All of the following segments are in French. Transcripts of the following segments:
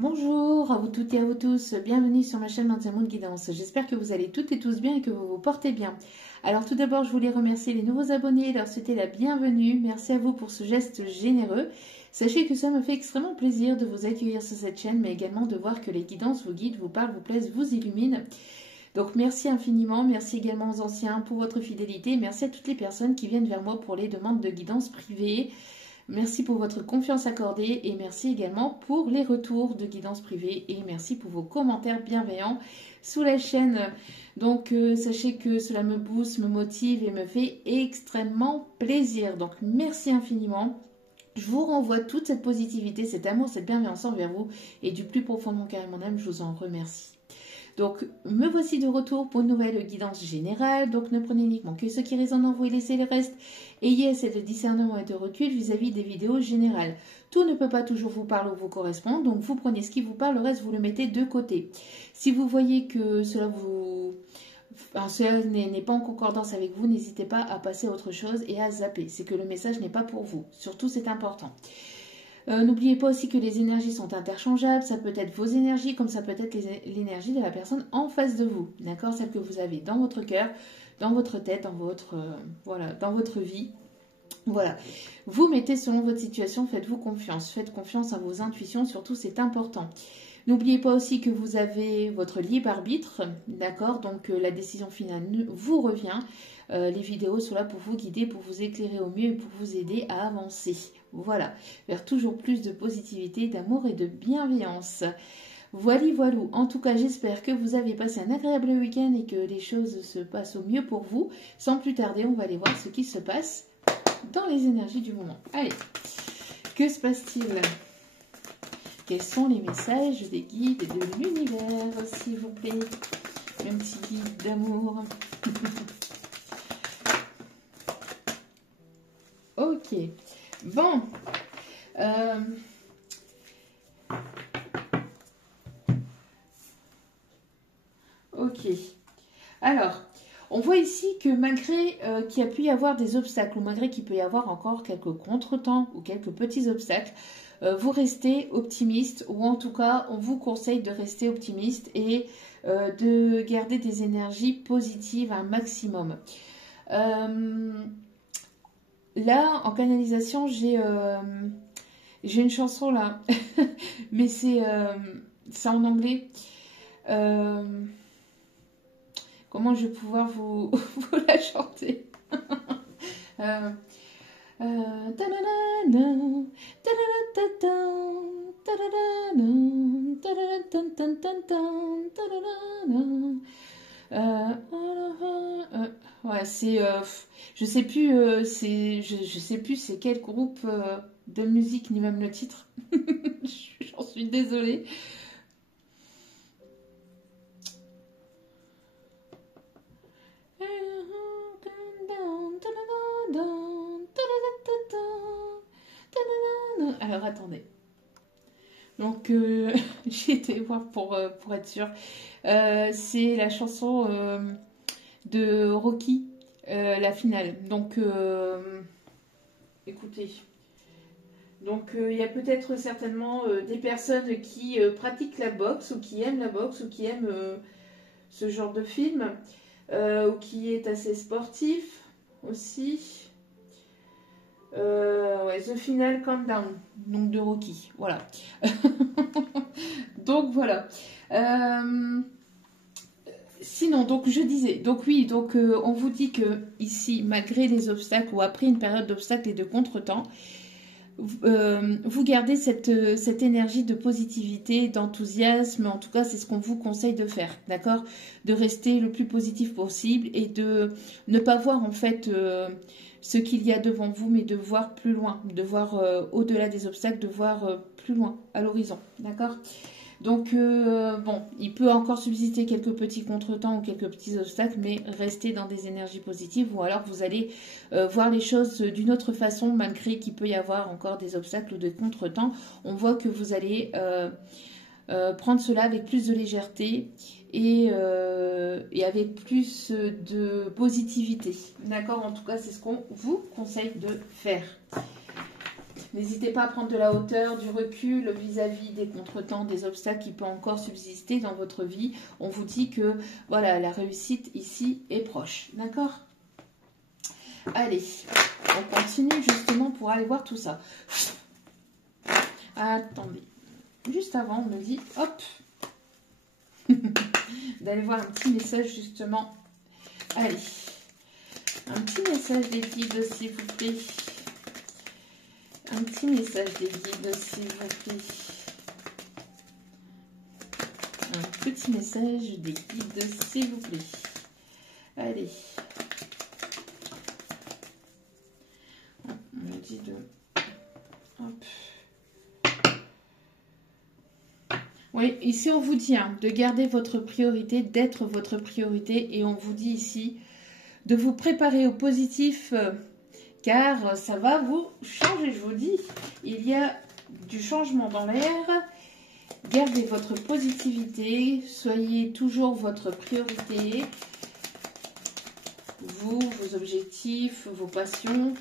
Bonjour à vous toutes et à vous tous, bienvenue sur ma chaîne Maintiens Moon Guidance. J'espère que vous allez toutes et tous bien et que vous vous portez bien. Alors tout d'abord, je voulais remercier les nouveaux abonnés et leur souhaiter la bienvenue. Merci à vous pour ce geste généreux. Sachez que ça me fait extrêmement plaisir de vous accueillir sur cette chaîne, mais également de voir que les guidances vous guident, vous parlent, vous plaisent, vous illuminent. Donc merci infiniment, merci également aux anciens pour votre fidélité, merci à toutes les personnes qui viennent vers moi pour les demandes de guidance privée. Merci pour votre confiance accordée et merci également pour les retours de guidance privée et merci pour vos commentaires bienveillants sous la chaîne. Donc sachez que cela me booste, me motive et me fait extrêmement plaisir. Donc merci infiniment. Je vous renvoie toute cette positivité, cet amour, cette bienveillance envers vous et du plus profond de mon cœur et mon âme, je vous en remercie. Donc, me voici de retour pour une nouvelle guidance générale. Donc, ne prenez uniquement que ce qui résonne en vous et laissez le reste. Ayez assez de discernement et de recul vis-à-vis des vidéos générales. Tout ne peut pas toujours vous parler ou vous correspondre. Donc, vous prenez ce qui vous parle, le reste, vous le mettez de côté. Si vous voyez que cela n'est pas en concordance avec vous, n'hésitez pas à passer à autre chose et à zapper. C'est que le message n'est pas pour vous. Surtout, c'est important. N'oubliez pas aussi que les énergies sont interchangeables, ça peut être vos énergies comme ça peut être l'énergie de la personne en face de vous, d'accord? Celle que vous avez dans votre cœur, dans votre tête, dans votre vie. Voilà, vous mettez selon votre situation, faites-vous confiance, faites confiance à vos intuitions, surtout c'est important. N'oubliez pas aussi que vous avez votre libre arbitre, d'accord? Donc la décision finale vous revient. Les vidéos sont là pour vous guider, pour vous éclairer au mieux et pour vous aider à avancer. Voilà, vers toujours plus de positivité, d'amour et de bienveillance. Voilou. En tout cas, j'espère que vous avez passé un agréable week-end et que les choses se passent au mieux pour vous. Sans plus tarder, on va aller voir ce qui se passe dans les énergies du moment. Allez, que se passe-t-il? Quels sont les messages des guides de l'univers, s'il vous plaît? Un petit guide d'amour. Ok. Bon. Ok. Alors, on voit ici que malgré qu'il y a pu y avoir des obstacles, ou malgré qu'il peut y avoir encore quelques contretemps ou quelques petits obstacles, vous restez optimiste, ou en tout cas, on vous conseille de rester optimiste et de garder des énergies positives un maximum. Là, en canalisation, j'ai une chanson là, mais c'est en anglais. Comment je vais pouvoir vous la chanter? Ouais, c'est je sais plus je sais plus c'est quel groupe de musique ni même le titre. J'en suis désolée. Alors attendez. Donc j'ai été voir pour être sûre. C'est la chanson de Rocky, la finale. Donc écoutez. Donc il y a peut-être certainement des personnes qui pratiquent la boxe ou qui aiment la boxe ou qui aiment ce genre de film ou qui est assez sportif aussi. Ouais, The Final Countdown, donc de Rocky, voilà. Donc voilà. Sinon, donc je disais, donc oui, donc on vous dit que ici, malgré les obstacles ou après une période d'obstacles et de contretemps, vous gardez cette énergie de positivité, d'enthousiasme. En tout cas, c'est ce qu'on vous conseille de faire, d'accord? De rester le plus positif possible et de ne pas voir en fait ce qu'il y a devant vous, mais de voir plus loin, de voir au-delà des obstacles, de voir plus loin, à l'horizon, d'accord? Donc, bon, il peut encore subsister quelques petits contretemps ou quelques petits obstacles, mais restez dans des énergies positives ou alors vous allez voir les choses d'une autre façon, malgré qu'il peut y avoir encore des obstacles ou des contretemps. On voit que vous allez prendre cela avec plus de légèreté et avec plus de positivité. D'accord? En tout cas, c'est ce qu'on vous conseille de faire. N'hésitez pas à prendre de la hauteur, du recul vis-à-vis des contretemps, des obstacles qui peuvent encore subsister dans votre vie. On vous dit que voilà, la réussite ici est proche. D'accord? Allez, on continue justement pour aller voir tout ça. Attendez. Juste avant, on me dit, hop, d'aller voir un petit message justement. Allez, un petit message des guides, s'il vous plaît. Un petit message des guides, s'il vous plaît. Un petit message des guides, s'il vous plaît. Allez. On me dit de... Hop. Oui, ici on vous dit de garder votre priorité, d'être votre priorité. Et on vous dit ici de vous préparer au positif, car ça va vous changer, je vous dis. Il y a du changement dans l'air. Gardez votre positivité, soyez toujours votre priorité. Vous, vos objectifs, vos passions.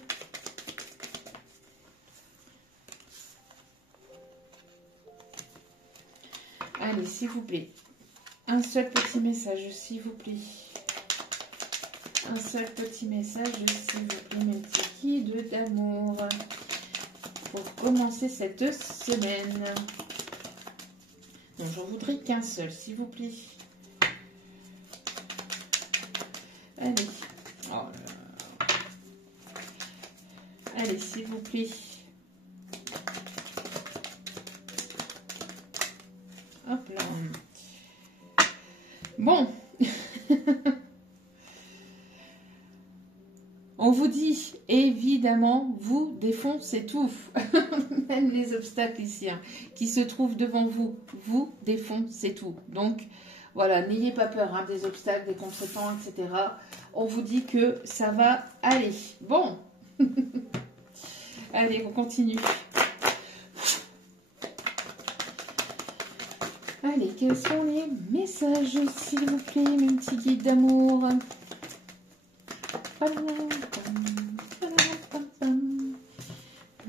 Allez, s'il vous plaît, un seul petit message, s'il vous plaît. Un seul petit message, s'il vous plaît, mes petits guides d'amour. Pour commencer cette semaine. Non, j'en voudrais qu'un seul, s'il vous plaît. Allez. Oh là là. Allez, s'il vous plaît. Hop là. Bon. On vous dit, évidemment, vous défoncez tout. Même les obstacles ici, qui se trouvent devant vous, vous défoncez tout. Donc, voilà, n'ayez pas peur des obstacles, des contretemps, etc. On vous dit que ça va aller. Bon. Allez, on continue. Allez, quels sont les messages, s'il vous plaît, mes petits guides d'amour?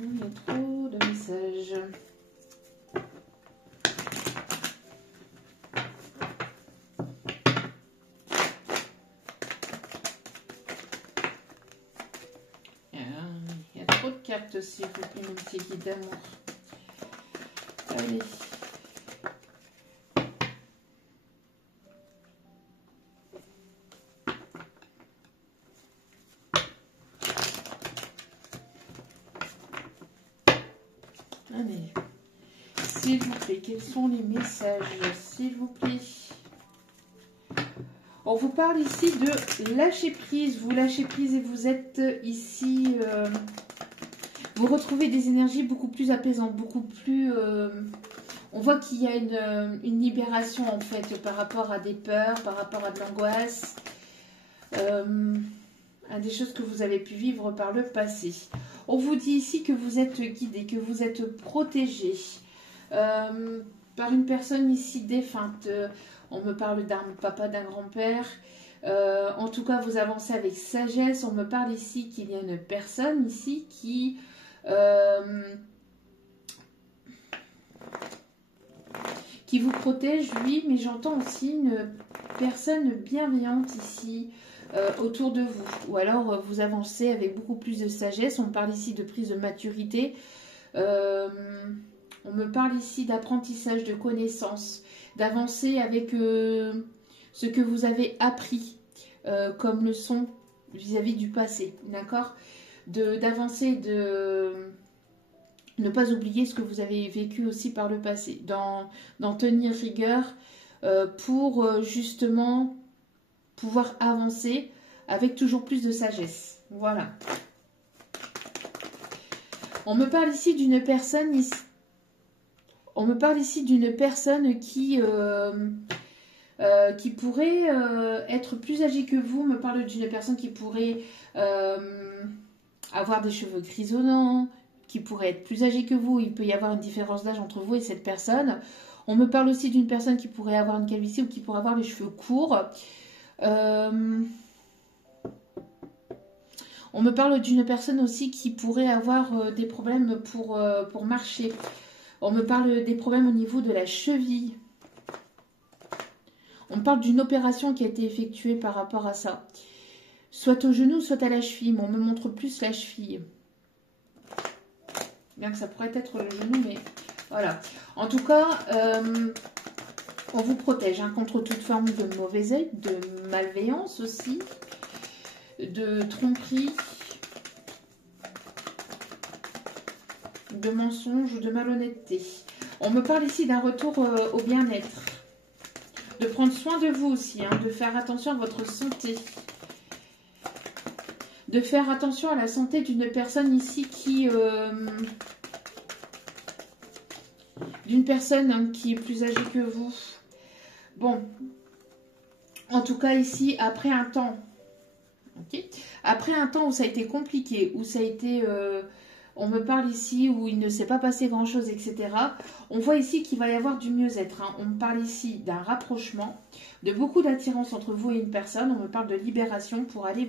Il y a trop de messages. Il y a trop de cartes, s'il vous plaît, mes petits guides d'amour. Allez. Allez, s'il vous plaît, quels sont les messages, s'il vous plaît? On vous parle ici de lâcher prise. Vous lâchez prise et vous êtes ici... vous retrouvez des énergies beaucoup plus apaisantes, beaucoup plus... on voit qu'il y a une libération en fait par rapport à des peurs, par rapport à de l'angoisse, à des choses que vous avez pu vivre par le passé. On vous dit ici que vous êtes guidé, que vous êtes protégé par une personne ici défunte. On me parle d'un papa, d'un grand-père. En tout cas, vous avancez avec sagesse. On me parle ici qu'il y a une personne ici qui... qui vous protège, oui, mais j'entends aussi une personne bienveillante ici autour de vous. Ou alors vous avancez avec beaucoup plus de sagesse. On parle ici de prise de maturité. On me parle ici d'apprentissage, de connaissances, d'avancer avec ce que vous avez appris comme leçon vis-à-vis du passé, d'accord? D'avancer, de ne pas oublier ce que vous avez vécu aussi par le passé, d'en tenir rigueur pour justement pouvoir avancer avec toujours plus de sagesse. Voilà. On me parle ici d'une personne qui pourrait être plus âgée que vous. On me parle d'une personne qui pourrait avoir des cheveux grisonnants, qui pourrait être plus âgée que vous. Il peut y avoir une différence d'âge entre vous et cette personne. On me parle aussi d'une personne qui pourrait avoir une calvitie ou qui pourrait avoir les cheveux courts. On me parle d'une personne aussi qui pourrait avoir des problèmes pour marcher. On me parle des problèmes au niveau de la cheville. On me parle d'une opération qui a été effectuée par rapport à ça. Soit au genou, soit à la cheville. Mais on me montre plus la cheville. Bien que ça pourrait être le genou, mais voilà. En tout cas, on vous protège hein, contre toute forme de mauvais œil, de malveillance aussi, de tromperie, de mensonge ou de malhonnêteté. On me parle ici d'un retour au bien-être. De prendre soin de vous aussi, hein, de faire attention à votre santé. De faire attention à la santé d'une personne ici qui... d'une personne hein, qui est plus âgée que vous. Bon. En tout cas ici, après un temps... Okay, après un temps où ça a été compliqué, où ça a été... on me parle ici où il ne s'est pas passé grand-chose, etc. On voit ici qu'il va y avoir du mieux-être. Hein. On me parle ici d'un rapprochement, de beaucoup d'attirance entre vous et une personne. On me parle de libération pour aller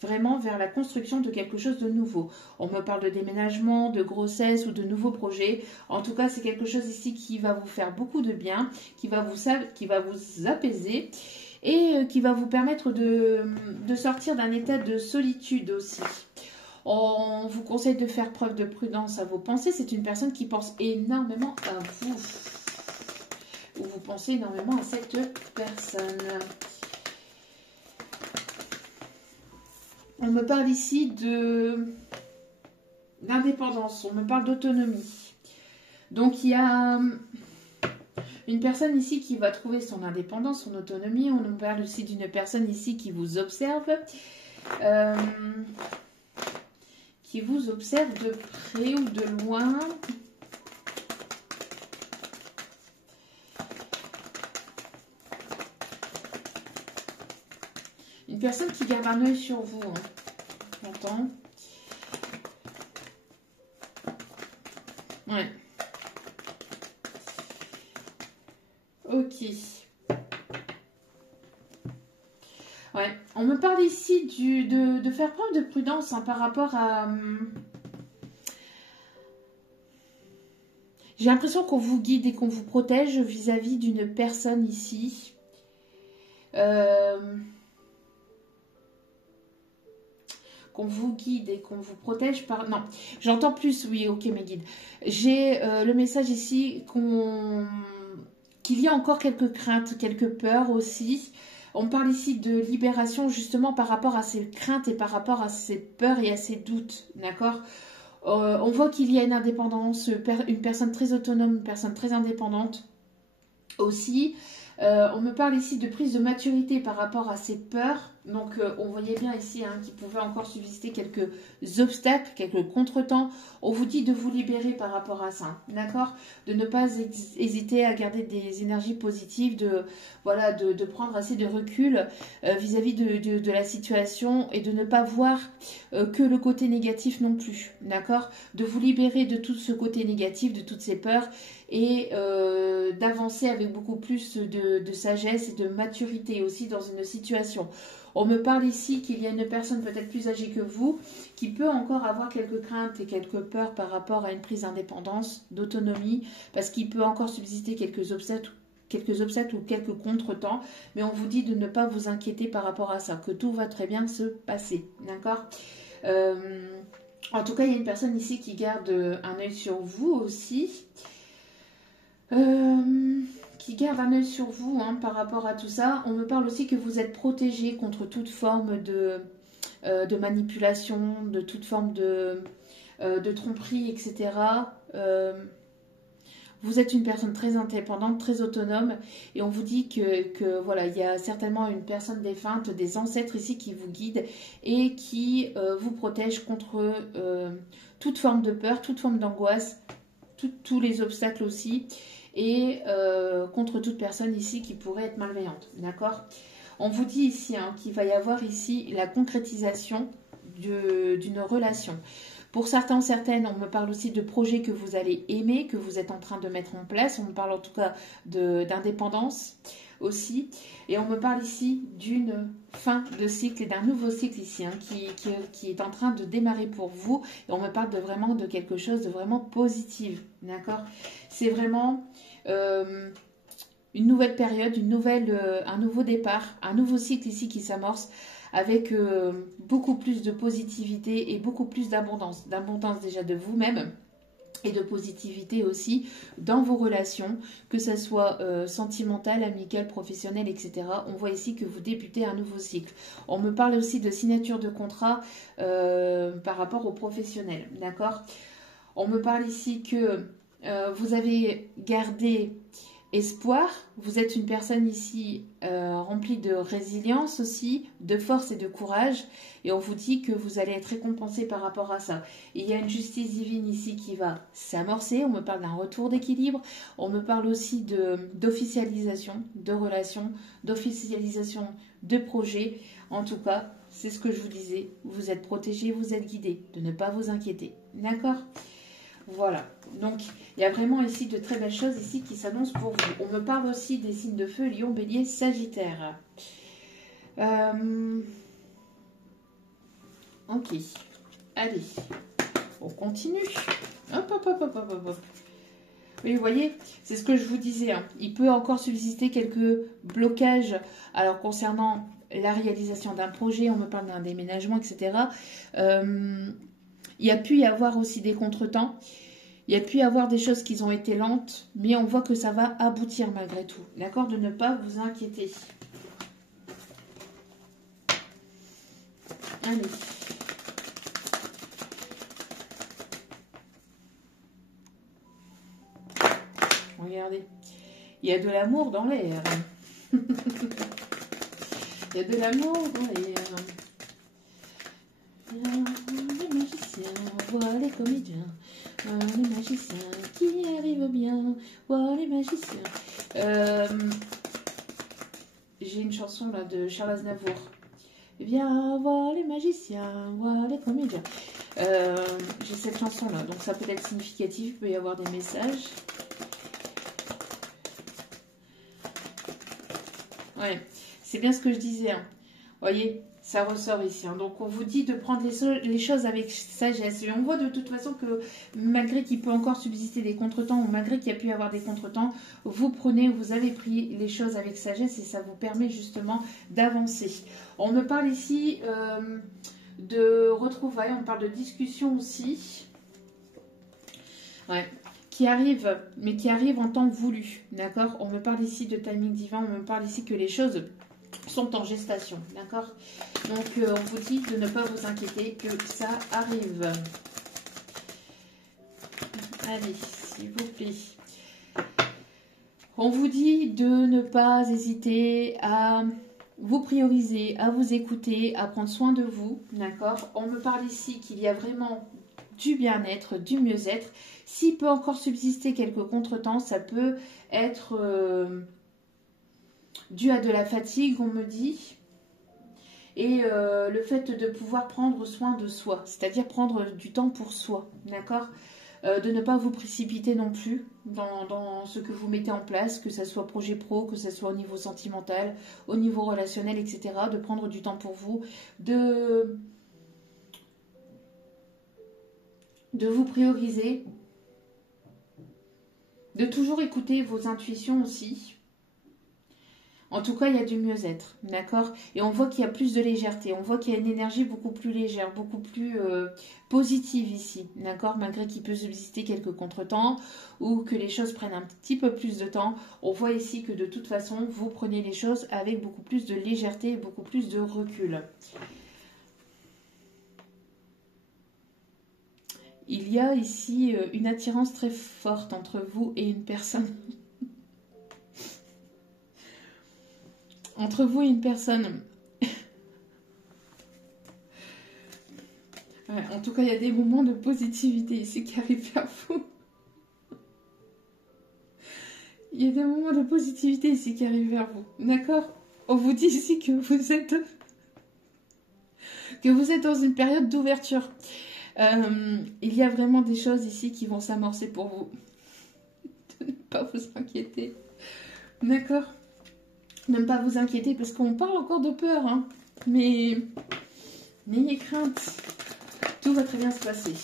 vraiment vers la construction de quelque chose de nouveau. On me parle de déménagement, de grossesse ou de nouveaux projets. En tout cas, c'est quelque chose ici qui va vous faire beaucoup de bien, qui va vous apaiser et qui va vous permettre de sortir d'un état de solitude aussi. On vous conseille de faire preuve de prudence à vos pensées. C'est une personne qui pense énormément à vous. Ou vous pensez énormément à cette personne. On me parle ici d'indépendance. On me parle d'autonomie. Donc il y a une personne ici qui va trouver son indépendance, son autonomie. On me parle aussi d'une personne ici qui vous observe. Qui vous observe de près ou de loin. Une personne qui garde un œil sur vous. Hein. J'entends. Ouais. Ok. Ouais, on me parle ici de faire preuve de prudence hein, par rapport à... J'ai l'impression qu'on vous guide et qu'on vous protège vis-à-vis d'une personne ici. Qu'on vous guide et qu'on vous protège par... Non, j'entends plus, oui, ok mes guides. J'ai le message ici qu'il y a encore quelques craintes, quelques peurs aussi. On parle ici de libération justement par rapport à ces craintes et par rapport à ces peurs et à ces doutes, d'accord? On voit qu'il y a une indépendance, une personne très autonome, une personne très indépendante aussi. On me parle ici de prise de maturité par rapport à ces peurs. Donc, on voyait bien ici hein, qu'il pouvait encore subsister quelques obstacles, quelques contretemps. On vous dit de vous libérer par rapport à ça, d'accord? De ne pas hésiter à garder des énergies positives, voilà, de prendre assez de recul vis-à-vis de la situation et de ne pas voir que le côté négatif non plus, d'accord? De vous libérer de tout ce côté négatif, de toutes ces peurs et d'avancer avec beaucoup plus de sagesse et de maturité aussi dans une situation. On me parle ici qu'il y a une personne peut-être plus âgée que vous qui peut encore avoir quelques craintes et quelques peurs par rapport à une prise d'indépendance, d'autonomie, parce qu'il peut encore subsister quelques obstacles ou quelques contretemps, mais on vous dit de ne pas vous inquiéter par rapport à ça, que tout va très bien se passer, d'accord? En tout cas, il y a une personne ici qui garde un œil sur vous aussi. Qui garde un œil sur vous hein, par rapport à tout ça. On me parle aussi que vous êtes protégé contre toute forme de manipulation, de toute forme de tromperie, etc. Vous êtes une personne très indépendante, très autonome et on vous dit que voilà, il y a certainement une personne défunte, des ancêtres ici qui vous guident et qui vous protège contre toute forme de peur, toute forme d'angoisse, tous les obstacles aussi. Et contre toute personne ici qui pourrait être malveillante, d'accord? On vous dit ici hein, qu'il va y avoir ici la concrétisation d'une relation. Pour certains, certaines, on me parle aussi de projets que vous allez aimer, que vous êtes en train de mettre en place. On me parle en tout cas d'indépendance aussi. Et on me parle ici d'une fin de cycle et d'un nouveau cycle ici hein, qui est en train de démarrer pour vous. Et on me parle vraiment de quelque chose de vraiment positif. D'accord? C'est vraiment une nouvelle période, un nouveau départ, un nouveau cycle ici qui s'amorce avec beaucoup plus de positivité et beaucoup plus d'abondance. D'abondance déjà de vous-même et de positivité aussi dans vos relations, que ce soit sentimentale, amicale, professionnelle, etc. On voit ici que vous débutez un nouveau cycle. On me parle aussi de signature de contrat par rapport aux professionnels, d'accord? On me parle ici que vous avez gardé espoir, vous êtes une personne ici remplie de résilience aussi, de force et de courage, et on vous dit que vous allez être récompensé par rapport à ça. Et il y a une justice divine ici qui va s'amorcer, on me parle d'un retour d'équilibre, on me parle aussi d'officialisation de relations, d'officialisation de projets. En tout cas, c'est ce que je vous disais, vous êtes protégé, vous êtes guidé, de ne pas vous inquiéter. D'accord ? Voilà, donc il y a vraiment ici de très belles choses ici qui s'annoncent pour vous. On me parle aussi des signes de feu, Lion, Bélier, Sagittaire. Ok, allez, on continue. Hop, hop, hop, hop, hop, hop. Oui, vous voyez, c'est ce que je vous disais. Hein. Il peut encore subsister quelques blocages. Alors concernant la réalisation d'un projet, on me parle d'un déménagement, etc. Il y a pu y avoir aussi des contretemps. Il y a pu y avoir des choses qui ont été lentes, mais on voit que ça va aboutir malgré tout. D'accord? De ne pas vous inquiéter. Allez. Regardez. Il y a de l'amour dans l'air. Il y a de l'amour dans l'air. Les magiciens, voilà les comédiens. Les magiciens qui arrivent bien. Voilà les magiciens. J'ai une chanson là de Charles Aznavour. Viens voir les magiciens, voir les comédiens. J'ai cette chanson là, donc ça peut être significatif, il peut y avoir des messages. Ouais, c'est bien ce que je disais. Hein. Voyez, ça ressort ici. Hein. Donc on vous dit de prendre les choses avec sagesse. Et on voit de toute façon que malgré qu'il peut encore subsister des contretemps, ou malgré qu'il y a pu y avoir des contretemps, vous avez pris les choses avec sagesse et ça vous permet justement d'avancer. On me parle ici de retrouvailles, on parle de discussion aussi. Ouais. Qui arrive, mais qui arrive en temps voulu, d'accord? On me parle ici de timing divin, on me parle ici que les choses sont en gestation, d'accord? Donc, on vous dit de ne pas vous inquiéter, que ça arrive. Allez, s'il vous plaît. On vous dit de ne pas hésiter à vous prioriser, à vous écouter, à prendre soin de vous, d'accord? On me parle ici qu'il y a vraiment du bien-être, du mieux-être. S'il peut encore subsister quelques contretemps, ça peut être dû à de la fatigue, on me dit, et le fait de pouvoir prendre soin de soi, c'est-à-dire prendre du temps pour soi, d'accord? De ne pas vous précipiter non plus dans ce que vous mettez en place, que ce soit projet pro, que ce soit au niveau sentimental, au niveau relationnel, etc. De prendre du temps pour vous, de vous prioriser, de toujours écouter vos intuitions aussi. En tout cas, il y a du mieux-être, d'accord? Et on voit qu'il y a plus de légèreté, on voit qu'il y a une énergie beaucoup plus légère, beaucoup plus positive ici, d'accord? Malgré qu'il peut subsister quelques contretemps ou que les choses prennent un petit peu plus de temps, on voit ici que de toute façon, vous prenez les choses avec beaucoup plus de légèreté et beaucoup plus de recul. Il y a ici une attirance très forte entre vous et une personne. Entre vous et une personne. Ouais, en tout cas, il y a des moments de positivité ici qui arrivent vers vous. Il y a des moments de positivité ici qui arrivent vers vous. D'accord? On vous dit ici que vous êtes dans une période d'ouverture. Il y a vraiment des choses ici qui vont s'amorcer pour vous. Ne pas vous inquiéter. D'accord? Ne pas vous inquiéter parce qu'on parle encore de peur. Hein. Mais n'ayez crainte. Tout va très bien se passer.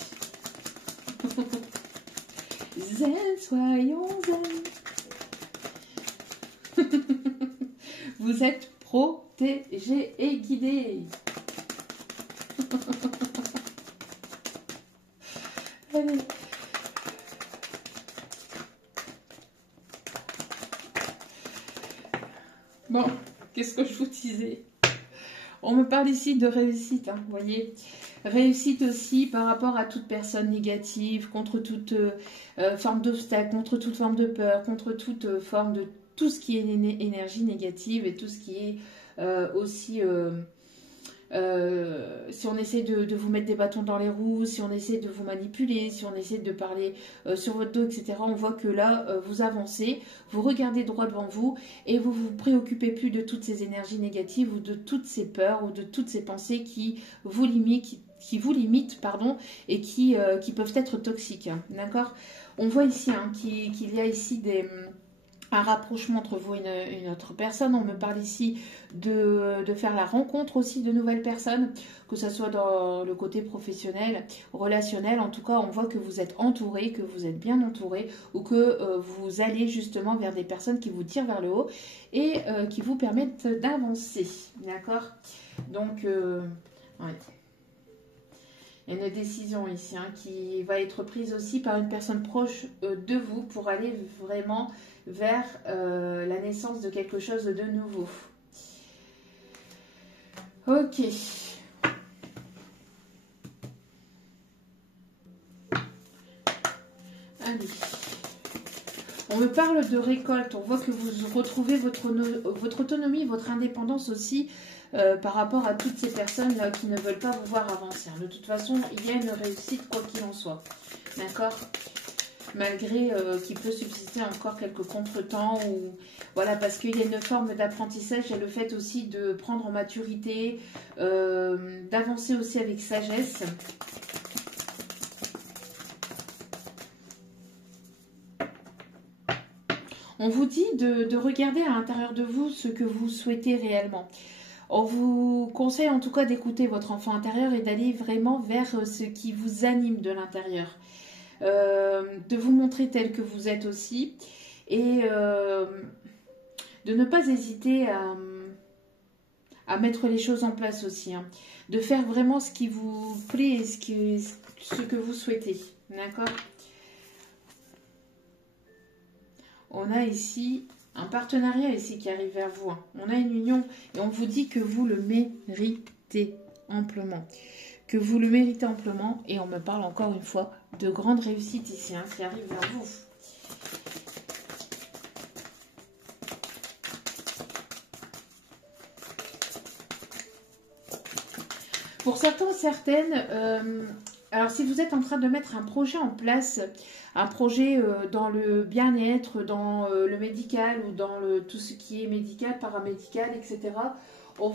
Zen, soyons zen. Vous êtes protégés et guidés. Allez. Bon, qu'est-ce que je vous disais? On me parle ici de réussite, hein, vous voyez. Réussite aussi par rapport à toute personne négative, contre toute forme d'obstacle, contre toute forme de peur, contre toute forme de tout ce qui est énergie négative et tout ce qui est aussi... si on essaie de vous mettre des bâtons dans les roues, si on essaie de vous manipuler, si on essaie de parler sur votre dos, etc., on voit que là, vous avancez, vous regardez droit devant vous et vous vous préoccupez plus de toutes ces énergies négatives ou de toutes ces peurs ou de toutes ces pensées qui vous limitent, pardon, et qui peuvent être toxiques. Hein, d'accord? On voit ici hein, qu'il y a ici un rapprochement entre vous et une autre personne. On me parle ici de faire la rencontre aussi de nouvelles personnes, que ce soit dans le côté professionnel, relationnel. En tout cas, on voit que vous êtes entouré, que vous êtes bien entouré ou que vous allez justement vers des personnes qui vous tirent vers le haut et qui vous permettent d'avancer. D'accord? Donc, ouais. Il y a une décision ici hein, qui va être prise aussi par une personne proche de vous pour aller vraiment vers la naissance de quelque chose de nouveau. Ok. Allez. On me parle de récolte. On voit que vous retrouvez votre autonomie, votre indépendance aussi par rapport à toutes ces personnes là qui ne veulent pas vous voir avancer. De toute façon, il y a une réussite quoi qu'il en soit. D'accord? Malgré qu'il peut subsister encore quelques contretemps ou voilà, parce qu'il y a une forme d'apprentissage, il y a le fait aussi de prendre en maturité, d'avancer aussi avec sagesse. On vous dit de regarder à l'intérieur de vous ce que vous souhaitez réellement. On vous conseille en tout cas d'écouter votre enfant intérieur et d'aller vraiment vers ce qui vous anime de l'intérieur. De vous montrer tel que vous êtes aussi et de ne pas hésiter à mettre les choses en place aussi. Hein. De faire vraiment ce qui vous plaît et ce que vous souhaitez. D'accord? On a ici un partenariat ici qui arrive vers vous. Hein. On a une union et on vous dit que vous le méritez amplement. Que vous le méritez amplement et on me parle encore une fois de grandes réussites ici hein, qui arrivent vers vous. Pour certains, certaines, alors si vous êtes en train de mettre un projet en place, un projet dans le bien-être, dans le médical ou dans tout ce qui est médical, paramédical, etc., on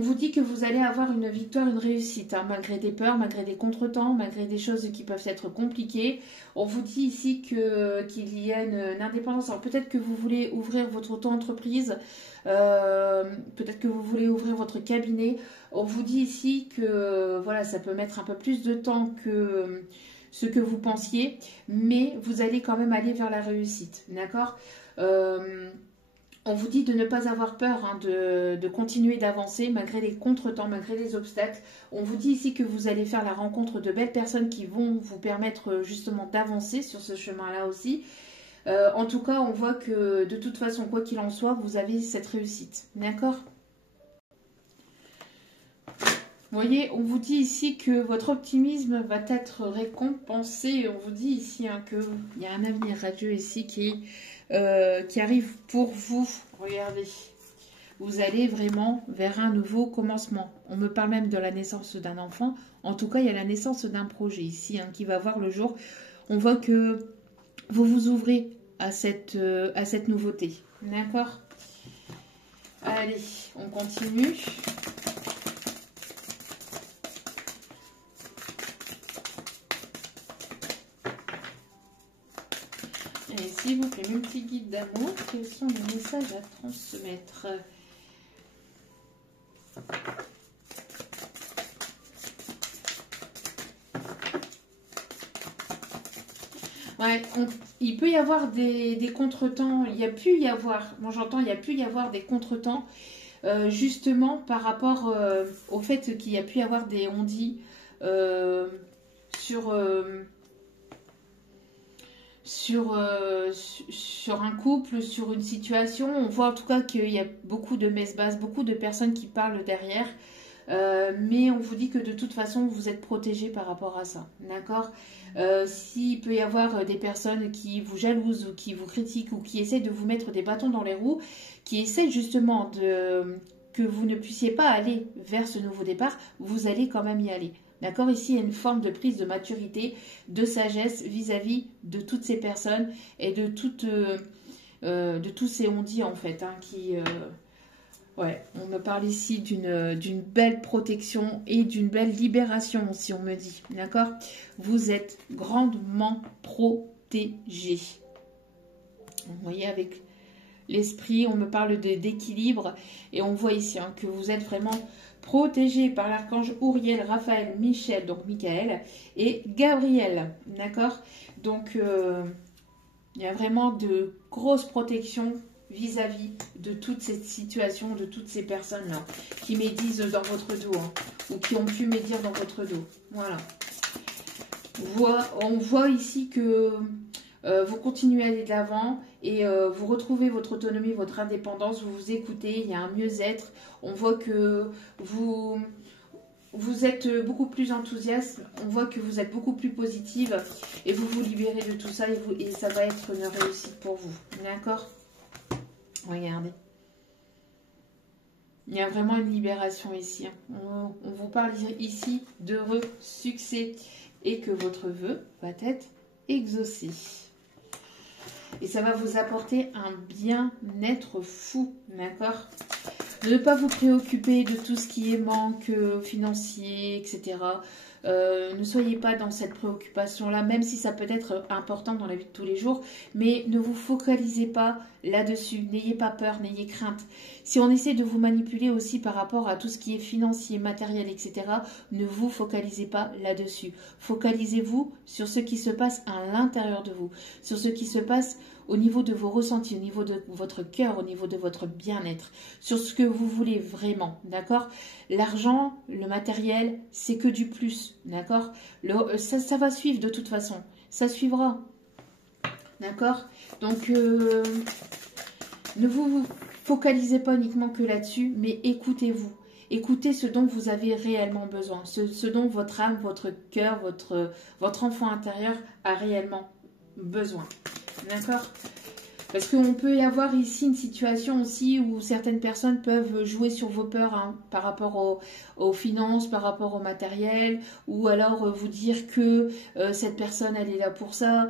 vous dit que vous allez avoir une victoire, une réussite, hein, malgré des peurs, malgré des contretemps, malgré des choses qui peuvent être compliquées. On vous dit ici qu'il y a une indépendance. Alors peut-être que vous voulez ouvrir votre auto-entreprise, peut-être que vous voulez ouvrir votre cabinet. On vous dit ici que voilà, ça peut mettre un peu plus de temps que ce que vous pensiez, mais vous allez quand même aller vers la réussite, d'accord? On vous dit de ne pas avoir peur hein, de continuer d'avancer malgré les contretemps, malgré les obstacles. On vous dit ici que vous allez faire la rencontre de belles personnes qui vont vous permettre justement d'avancer sur ce chemin-là aussi. En tout cas, on voit que de toute façon, quoi qu'il en soit, vous avez cette réussite. D'accord ? Vous voyez, on vous dit ici que votre optimisme va être récompensé. On vous dit ici hein, qu'il y a un avenir radieux ici qui arrive pour vous. Regardez, vous allez vraiment vers un nouveau commencement. On me parle même de la naissance d'un enfant. En tout cas, il y a la naissance d'un projet ici hein, qui va voir le jour. On voit que vous vous ouvrez à cette nouveauté. D'accord ? Allez, on continue. s'il vous plaît, mes petits guides d'amour, quels sont les messages à transmettre? Ouais, il peut y avoir des contretemps. Il y a pu y avoir, moi j'entends, il y a pu y avoir des contretemps, justement par rapport au fait qu'il y a pu y avoir des on-dit sur, sur un couple, sur une situation. On voit en tout cas qu'il y a beaucoup de messes basses, beaucoup de personnes qui parlent derrière. Mais on vous dit que de toute façon, vous êtes protégé par rapport à ça. D'accord? S'il peut y avoir des personnes qui vous jalousent ou qui vous critiquent ou qui essaient de vous mettre des bâtons dans les roues, qui essaient justement que vous ne puissiez pas aller vers ce nouveau départ, vous allez quand même y aller. D'accord? Ici, il y a une forme de prise de maturité, de sagesse vis-à-vis de toutes ces personnes et de tous ces on-dit en fait, hein, qui... ouais, on me parle ici d'une belle protection et d'une belle libération, si on me dit. D'accord? Vous êtes grandement protégé. Vous voyez, avec l'esprit, on me parle d'équilibre. Et on voit ici hein, que vous êtes vraiment protégé par l'archange Uriel, Raphaël, Michel, donc Michael, et Gabriel. D'accord? Donc, il y a vraiment de grosses protections vis-à-vis de toute cette situation, de toutes ces personnes-là qui médisent dans votre dos hein, ou qui ont pu médire dans votre dos. Voilà. On voit ici que vous continuez à aller de l'avant et vous retrouvez votre autonomie, votre indépendance, vous vous écoutez, il y a un mieux-être. On voit que vous êtes beaucoup plus enthousiaste, on voit que vous êtes beaucoup plus positive et vous vous libérez de tout ça et ça va être une réussite pour vous. D'accord ? Regardez. Il y a vraiment une libération ici. On vous parle ici d'heureux succès et que votre vœu va être exaucé. Et ça va vous apporter un bien-être fou, d'accord ? De ne pas vous préoccuper de tout ce qui est manque financier, etc. Ne soyez pas dans cette préoccupation-là, même si ça peut être important dans la vie de tous les jours, mais ne vous focalisez pas là-dessus. N'ayez pas peur, n'ayez crainte. Si on essaie de vous manipuler aussi par rapport à tout ce qui est financier, matériel, etc., ne vous focalisez pas là-dessus. Focalisez-vous sur ce qui se passe à l'intérieur de vous, sur ce qui se passe au niveau de vos ressentis, au niveau de votre cœur, au niveau de votre bien-être, sur ce que vous voulez vraiment, d'accord? L'argent, le matériel, c'est que du plus, d'accord? Ça va suivre de toute façon, ça suivra, d'accord? Donc, ne vous focalisez pas uniquement que là-dessus, mais écoutez-vous. Écoutez ce dont vous avez réellement besoin, ce dont votre âme, votre cœur, votre enfant intérieur a réellement besoin. D'accord? Parce qu'on peut y avoir ici une situation aussi où certaines personnes peuvent jouer sur vos peurs hein, par rapport aux finances, par rapport au matériel, ou alors vous dire que cette personne elle est là pour ça,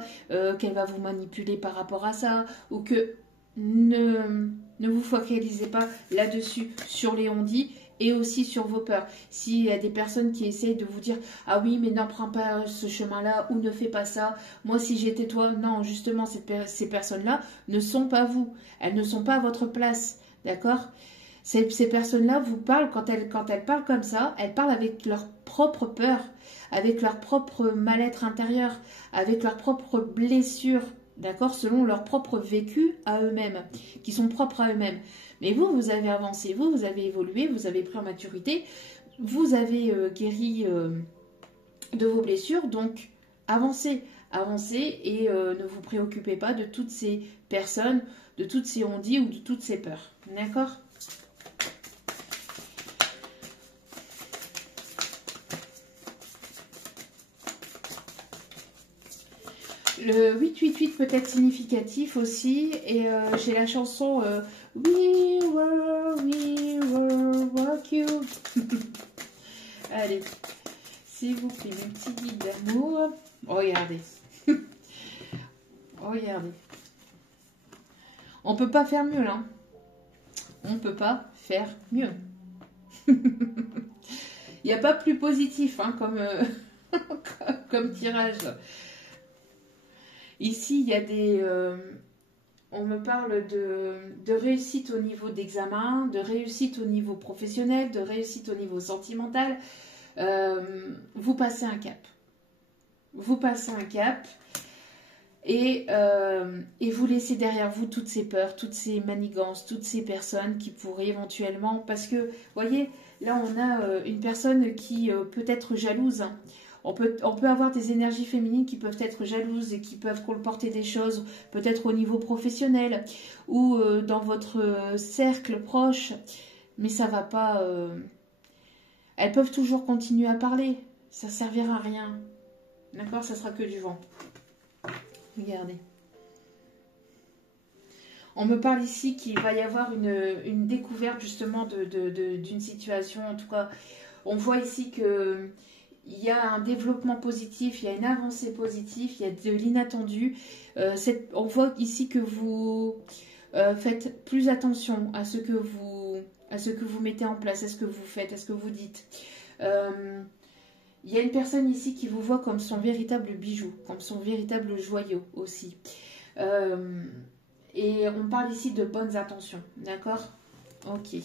qu'elle va vous manipuler par rapport à ça, ou que ne vous focalisez pas là-dessus, sur les on-dit, et aussi sur vos peurs. S'il y a des personnes qui essayent de vous dire « Ah oui, mais n'emprunte pas ce chemin-là » ou « Ne fais pas ça, moi si j'étais toi », non, justement, ces personnes-là ne sont pas vous. Elles ne sont pas à votre place, d'accord ? Ces personnes-là vous parlent, quand elles parlent comme ça, elles parlent avec leur propre peur, avec leur propre mal-être intérieur, avec leur propre blessure, d'accord, selon leur propre vécu à eux-mêmes, qui sont propres à eux-mêmes. Mais vous, vous avez avancé, vous avez évolué, vous avez pris en maturité, vous avez guéri de vos blessures, donc avancez et ne vous préoccupez pas de toutes ces personnes, de toutes ces on-dit ou de toutes ces peurs. D'accord ? Le 888 peut être significatif aussi. Et j'ai la chanson We will rock you. Allez, s'il vous plaît, mes petits guides d'amour. Regardez. Regardez. On peut pas faire mieux, là. On peut pas faire mieux. Il n'y a pas plus positif hein, comme tirage. Ici, il y a des... on me parle de réussite au niveau d'examen, de réussite au niveau professionnel, de réussite au niveau sentimental. Vous passez un cap. Vous passez un cap et vous laissez derrière vous toutes ces peurs, toutes ces manigances, toutes ces personnes qui pourraient éventuellement... Parce que, vous voyez, là, on a une personne qui peut être jalouse, hein. On peut avoir des énergies féminines qui peuvent être jalouses et qui peuvent colporter des choses, peut-être au niveau professionnel ou dans votre cercle proche, mais ça va pas... Elles peuvent toujours continuer à parler, ça servira à rien. D'accord? Ça sera que du vent. Regardez. On me parle ici qu'il va y avoir une découverte justement d'une situation. En tout cas, on voit ici que il y a un développement positif, il y a une avancée positive, il y a de l'inattendu. On voit ici que vous faites plus attention à ce que vous mettez en place, à ce que vous faites, à ce que vous dites. Il y a une personne ici qui vous voit comme son véritable bijou, comme son véritable joyau aussi. Et on parle ici de bonnes intentions, d'accord? Ok.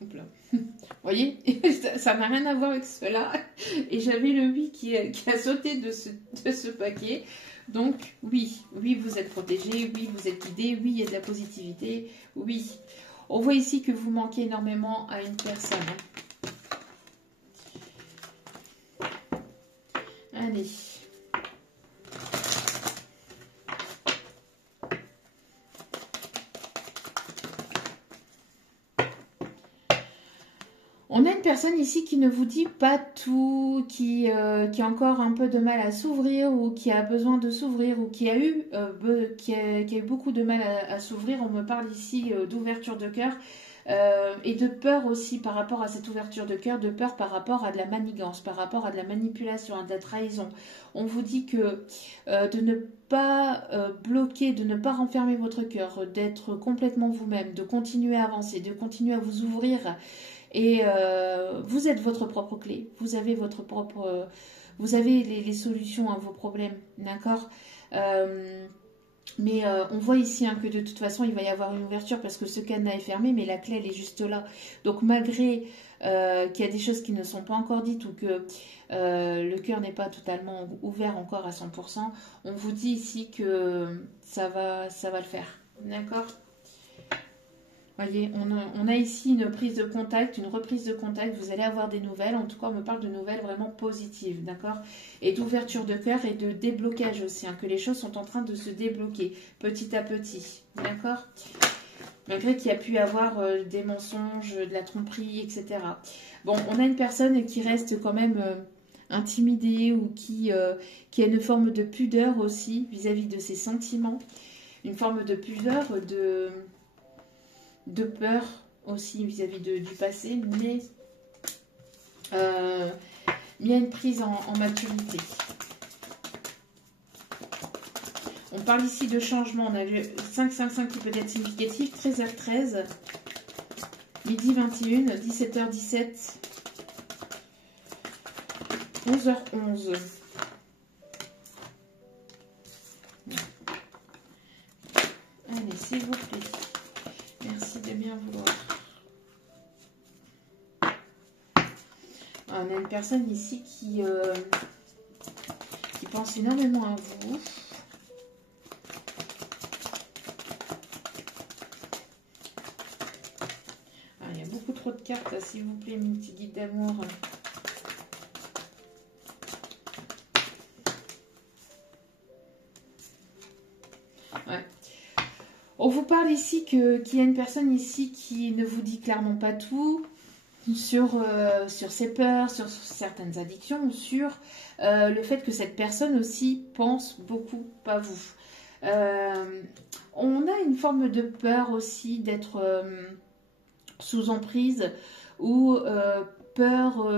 Vous voyez, ça n'a rien à voir avec cela. Et j'avais le oui qui a sauté de ce paquet. Donc, oui, vous êtes protégé, oui, vous êtes guidé, oui, il y a de la positivité, oui. On voit ici que vous manquez énormément à une personne. Allez. On a une personne ici qui ne vous dit pas tout, qui a encore un peu de mal à s'ouvrir ou qui a besoin de s'ouvrir ou qui a eu beaucoup de mal à s'ouvrir. On me parle ici d'ouverture de cœur et de peur aussi par rapport à cette ouverture de cœur, de peur par rapport à de la manigance, par rapport à de la manipulation, à de la trahison. On vous dit que de ne pas bloquer, de ne pas renfermer votre cœur, d'être complètement vous-même, de continuer à avancer, de continuer à vous ouvrir. Et vous êtes votre propre clé, vous avez votre propre, vous avez les solutions à vos problèmes, d'accord? Mais on voit ici hein, que de toute façon il va y avoir une ouverture parce que ce cadenas est fermé, mais la clé elle est juste là. Donc malgré qu'il y a des choses qui ne sont pas encore dites ou que le cœur n'est pas totalement ouvert encore à 100%, on vous dit ici que ça va le faire, d'accord? Voyez, on a ici une prise de contact, une reprise de contact. Vous allez avoir des nouvelles. En tout cas, on me parle de nouvelles vraiment positives, d'accord? Et d'ouverture de cœur et de déblocage aussi, hein, que les choses sont en train de se débloquer petit à petit, d'accord? Malgré qu'il y a pu y avoir des mensonges, de la tromperie, etc. Bon, on a une personne qui reste quand même intimidée ou qui a une forme de pudeur aussi vis-à-vis de ses sentiments. Une forme de pudeur, de peur aussi vis-à-vis du passé, mais il y a une prise en maturité. On parle ici de changement. On a le 5-5-5 qui peut être significatif, 13h13, midi 21, 17h17, 11h11. Allez, s'il vous plaît. Merci de bien vouloir. On a une personne ici qui pense énormément à vous. Ah, il y a beaucoup trop de cartes, s'il vous plaît, mes petits guides d'amour. Ouais. On vous parle ici qu'il y a une personne ici qui ne vous dit clairement pas tout sur ses peurs, sur certaines addictions, sur le fait que cette personne aussi pense beaucoup pas vous. On a une forme de peur aussi d'être sous emprise ou peur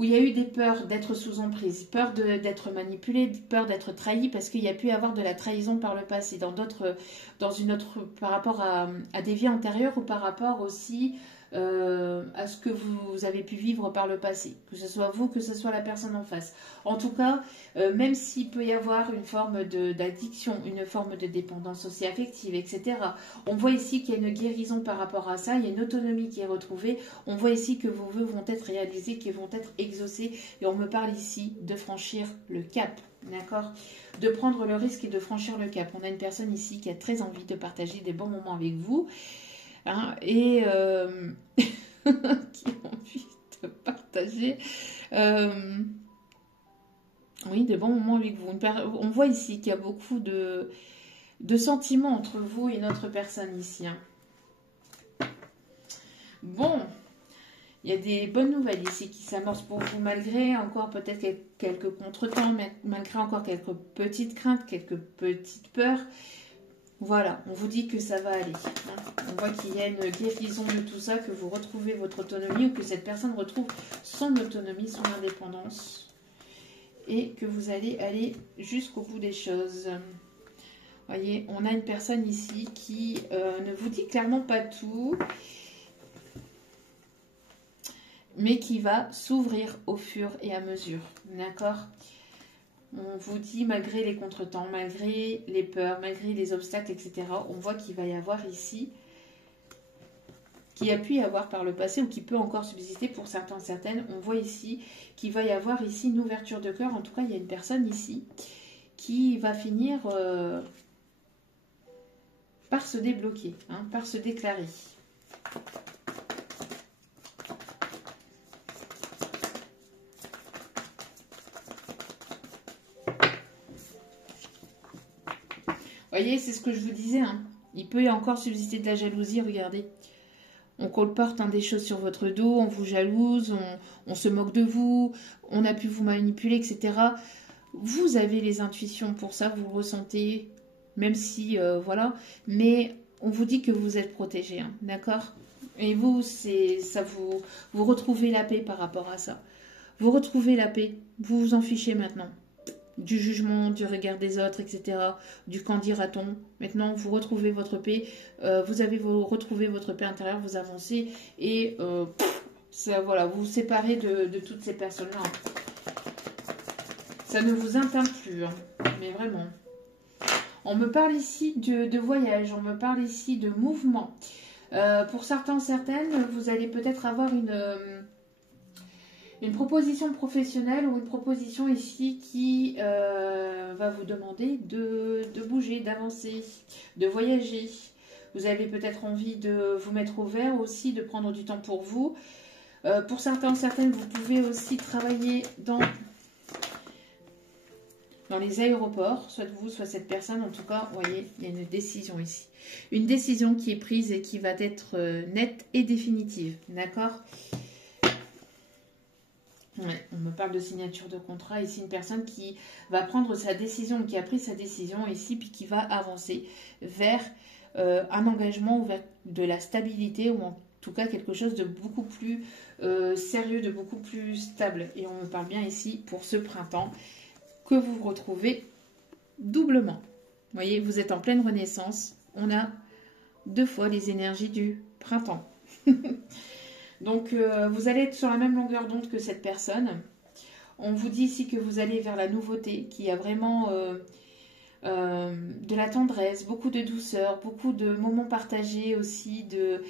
où il y a eu des peurs d'être sous emprise, peur d'être manipulé, peur d'être trahi, parce qu'il y a pu y avoir de la trahison par le passé, dans une autre, par rapport à des vies antérieures ou par rapport aussi à ce que vous avez pu vivre par le passé, que ce soit vous, que ce soit la personne en face. En tout cas, même s'il peut y avoir une forme d'addiction, une forme de dépendance aussi affective, etc., on voit ici qu'il y a une guérison par rapport à ça, il y a une autonomie qui est retrouvée, on voit ici que vos vœux vont être réalisés, qu'ils vont être exaucés, et on me parle ici de franchir le cap, d'accord? De prendre le risque et de franchir le cap. On a une personne ici qui a très envie de partager des bons moments avec vous, hein, et qui a envie de partager oui, des bons moments avec vous. On voit ici qu'il y a beaucoup de sentiments entre vous et notre personne ici, hein. Bon, il y a des bonnes nouvelles ici qui s'amorcent pour vous, malgré encore peut-être quelques contretemps, malgré encore quelques petites craintes, quelques petites peurs. Voilà, on vous dit que ça va aller, hein. On voit qu'il y a une guérison de tout ça, que vous retrouvez votre autonomie ou que cette personne retrouve son autonomie, son indépendance et que vous allez aller jusqu'au bout des choses. Voyez, on a une personne ici qui ne vous dit clairement pas tout, mais qui va s'ouvrir au fur et à mesure, d'accord? On vous dit, malgré les contretemps, malgré les peurs, malgré les obstacles, etc., on voit qu'il va y avoir ici, qu'il a pu y avoir par le passé ou qui peut encore subsister pour certains, certaines, on voit ici qu'il va y avoir ici une ouverture de cœur. En tout cas, il y a une personne ici qui va finir par se débloquer, hein, par se déclarer. Voyez, c'est ce que je vous disais, hein. Il peut y encore subsister de la jalousie, regardez. On colporte, hein, des choses sur votre dos, on vous jalouse, on se moque de vous, on a pu vous manipuler, etc. Vous avez les intuitions pour ça, vous le ressentez, même si, voilà. Mais on vous dit que vous êtes protégé, hein, d'accord? Et vous, vous retrouvez la paix par rapport à ça. Vous retrouvez la paix, vous vous en fichez maintenant. Du jugement, du regard des autres, etc. Du qu'en dira-t-on. Maintenant, vous retrouvez votre paix, vous retrouvez votre paix intérieure, vous avancez et ça, voilà, vous vous séparez de toutes ces personnes-là. Ça ne vous atteint plus, hein, mais vraiment. On me parle ici de voyage, on me parle ici de mouvement. Pour certains, certaines, vous allez peut-être avoir une proposition professionnelle ou une proposition ici qui va vous demander de bouger, d'avancer, de voyager. Vous avez peut-être envie de vous mettre au vert aussi, de prendre du temps pour vous. Pour certains, certaines, vous pouvez aussi travailler dans les aéroports, soit vous, soit cette personne. En tout cas, vous voyez, il y a une décision ici. Une décision qui est prise et qui va être nette et définitive. D'accord ? Ouais, on me parle de signature de contrat. Ici, une personne qui va prendre sa décision, qui a pris sa décision ici, puis qui va avancer vers un engagement ou vers de la stabilité, ou en tout cas quelque chose de beaucoup plus sérieux, de beaucoup plus stable. Et on me parle bien ici, pour ce printemps, que vous retrouvez doublement. Vous voyez, vous êtes en pleine renaissance. On a 2 fois les énergies du printemps. Donc, vous allez être sur la même longueur d'onde que cette personne. On vous dit ici que vous allez vers la nouveauté, qu'il y a vraiment de la tendresse, beaucoup de douceur, beaucoup de moments partagés aussi, de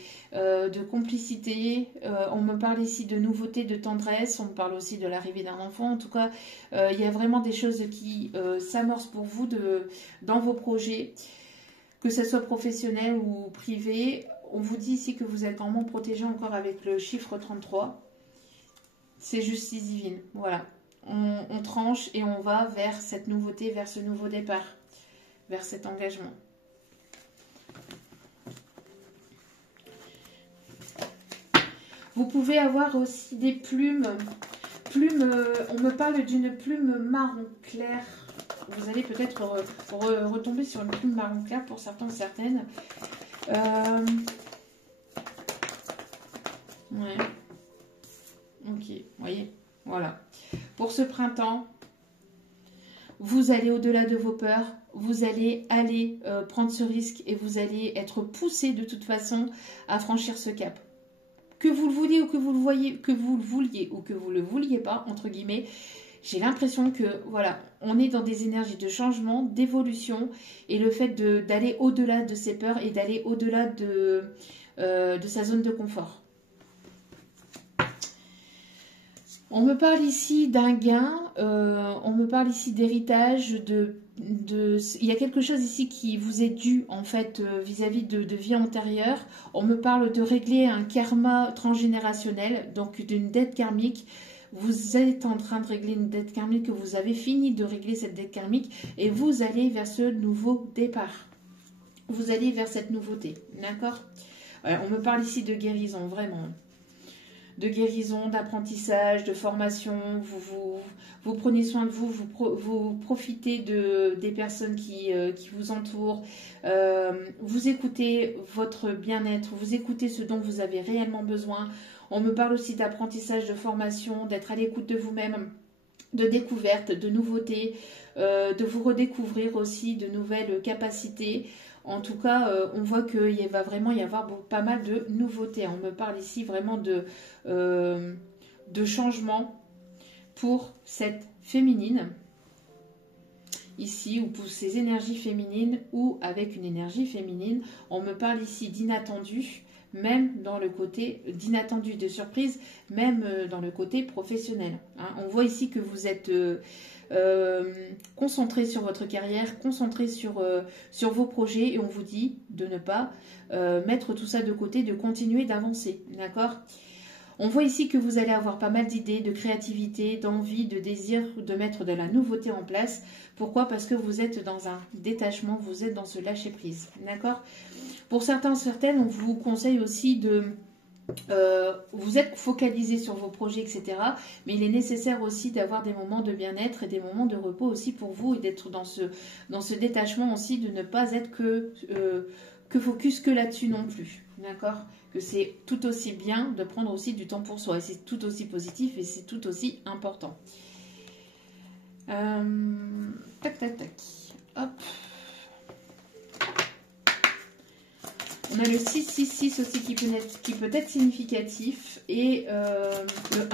complicité. On me parle ici de nouveauté, de tendresse. On me parle aussi de l'arrivée d'un enfant. En tout cas, il y a vraiment des choses qui s'amorcent pour vous dans vos projets, que ce soit professionnel ou privé. On vous dit ici que vous êtes vraiment protégé encore avec le chiffre 33. C'est justice divine. Voilà. On tranche et on va vers cette nouveauté, vers ce nouveau départ, vers cet engagement. Vous pouvez avoir aussi des plumes. On me parle d'une plume marron clair. Vous allez peut-être retomber sur une plume marron clair pour certains, certaines. Ouais. Ok, voyez. Voilà. Pour ce printemps, vous allez au-delà de vos peurs, vous allez prendre ce risque et vous allez être poussé de toute façon à franchir ce cap. Que vous le vouliez ou que vous le voyez, que vous le vouliez ou que vous le vouliez pas, entre guillemets, j'ai l'impression que, voilà, on est dans des énergies de changement, d'évolution, et le fait d'aller au-delà de ses peurs et d'aller au-delà de sa zone de confort. On me parle ici d'un gain, on me parle ici d'héritage, il y a quelque chose ici qui vous est dû en fait vis-à-vis de vie antérieure. On me parle de régler un karma transgénérationnel, donc d'une dette karmique. Vous êtes en train de régler une dette karmique, que vous avez fini de régler cette dette karmique et vous allez vers ce nouveau départ. Vous allez vers cette nouveauté, d'accord? On me parle ici de guérison, vraiment. De guérison, d'apprentissage, de formation, vous prenez soin de vous, vous profitez des personnes qui vous entourent, vous écoutez votre bien-être, vous écoutez ce dont vous avez réellement besoin. On me parle aussi d'apprentissage, de formation, d'être à l'écoute de vous-même, de découverte, de nouveautés, de vous redécouvrir aussi de nouvelles capacités. En tout cas, on voit qu'il va vraiment y avoir pas mal de nouveautés. On me parle ici vraiment de changement pour cette féminine, ici, ou pour ces énergies féminines, ou avec une énergie féminine. On me parle ici d'inattendu, même dans le côté d'inattendu, de surprise, même dans le côté professionnel. Hein. On voit ici que vous êtes concentré sur votre carrière, concentré sur vos projets, et on vous dit de ne pas mettre tout ça de côté, de continuer d'avancer, d'accord? On voit ici que vous allez avoir pas mal d'idées, de créativité, d'envie, de désir de mettre de la nouveauté en place. Pourquoi? Parce que vous êtes dans un détachement, vous êtes dans ce lâcher-prise, d'accord? Pour certains, certaines, on vous conseille aussi de... vous êtes focalisé sur vos projets, etc. Mais il est nécessaire aussi d'avoir des moments de bien-être et des moments de repos aussi pour vous, et d'être dans ce détachement aussi, de ne pas être que focus que là-dessus non plus, d'accord? Que c'est tout aussi bien de prendre aussi du temps pour soi, et c'est tout aussi positif et c'est tout aussi important. Tac, tac, tac. Hop. On a le 666 aussi qui peut être significatif, et le 111.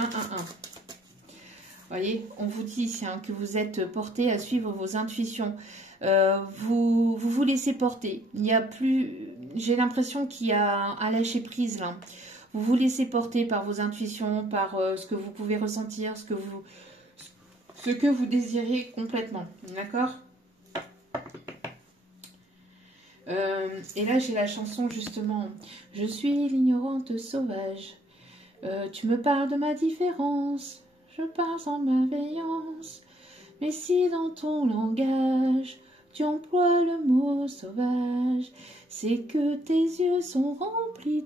Vous voyez, on vous dit ici que vous êtes porté à suivre vos intuitions. Vous laissez porter. Il n'y a plus... J'ai l'impression qu'il y a un lâcher prise là. Vous vous laissez porter par vos intuitions, par ce que vous pouvez ressentir, ce que vous désirez complètement. D'accord? Et là, j'ai la chanson justement. Je suis l'ignorante sauvage. Tu me parles de ma différence. Je parle sans bienveillance. Mais si dans ton langage, tu emploies le mot sauvage, c'est que tes yeux sont remplis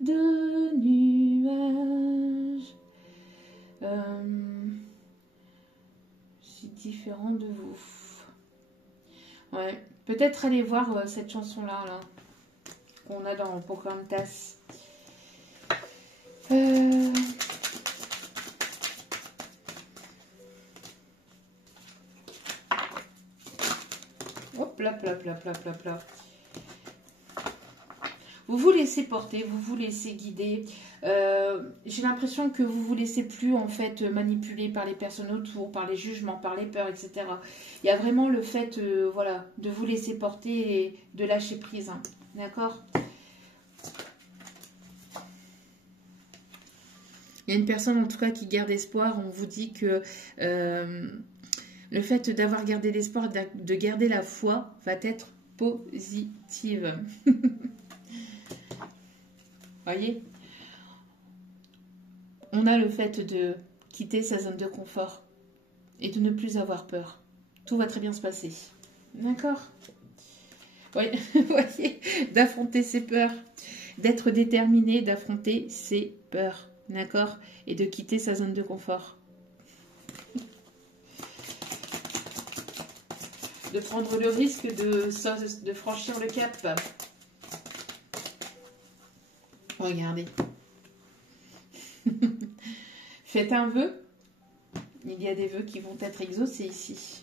de nuages. Je suis différent de vous. Ouais, peut-être aller voir cette chanson-là, là, qu'on a dans Pocahontas. Hop, là, là, là, là, là, là. Vous vous laissez porter, vous vous laissez guider. J'ai l'impression que vous vous laissez plus en fait manipuler par les personnes autour, par les jugements, par les peurs, etc. Il y a vraiment le fait, voilà, de vous laisser porter et de lâcher prise, hein. D'accord? Il y a une personne en tout cas qui garde espoir. On vous dit que le fait d'avoir gardé l'espoir, de garder la foi, va être positive. Voyez, on a le fait de quitter sa zone de confort et de ne plus avoir peur. Tout va très bien se passer. D'accord? Oui, voyez, d'affronter ses peurs, d'être déterminé, d'affronter ses peurs. D'accord? Et de quitter sa zone de confort. De prendre le risque de franchir le cap. Faites un vœu. Il y a des vœux qui vont être exaucés ici.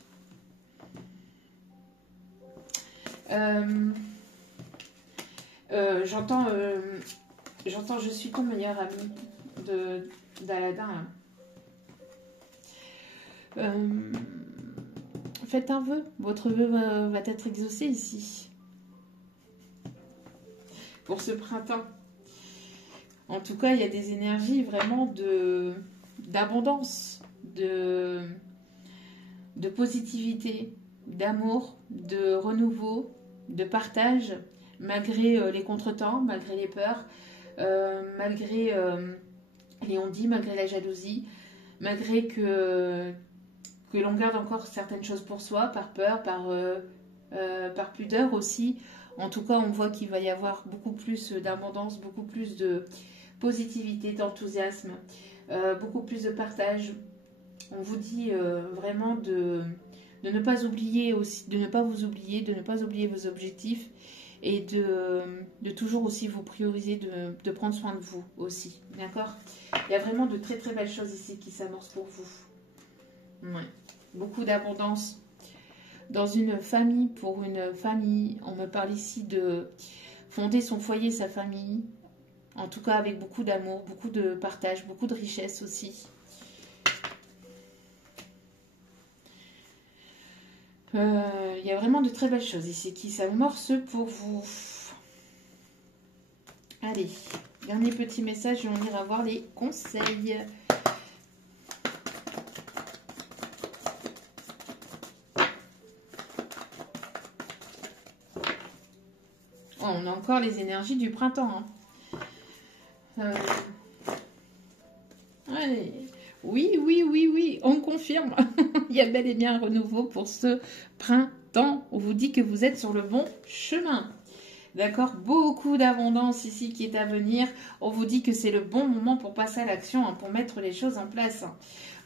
J'entends je suis ton meilleur ami d'Aladin. Faites un vœu. Votre vœu va être exaucé ici. Pour ce printemps. En tout cas, il y a des énergies vraiment d'abondance, de positivité, d'amour, de renouveau, de partage, malgré les contretemps, malgré les peurs, malgré les on-dit, malgré la jalousie, malgré que l'on garde encore certaines choses pour soi, par peur, par pudeur aussi. En tout cas, on voit qu'il va y avoir beaucoup plus d'abondance, beaucoup plus de positivité, d'enthousiasme, beaucoup plus de partage. On vous dit vraiment de ne pas oublier aussi, de ne pas vous oublier, de ne pas oublier vos objectifs et de toujours aussi vous prioriser, de prendre soin de vous aussi. D'accord? Il y a vraiment de très très belles choses ici qui s'amorcent pour vous. Ouais. Beaucoup d'abondance. Dans une famille, pour une famille, on me parle ici de fonder son foyer, sa famille, en tout cas avec beaucoup d'amour, beaucoup de partage, beaucoup de richesse aussi. Il y a vraiment de très belles choses ici qui s'amorcent pour vous. Allez, dernier petit message et on ira voir les conseils. Oh, on a encore les énergies du printemps. Hein. Allez. Oui, on confirme. Il y a bel et bien un renouveau pour ce printemps. On vous dit que vous êtes sur le bon chemin. D'accord? Beaucoup d'abondance ici qui est à venir. On vous dit que c'est le bon moment pour passer à l'action, hein, pour mettre les choses en place.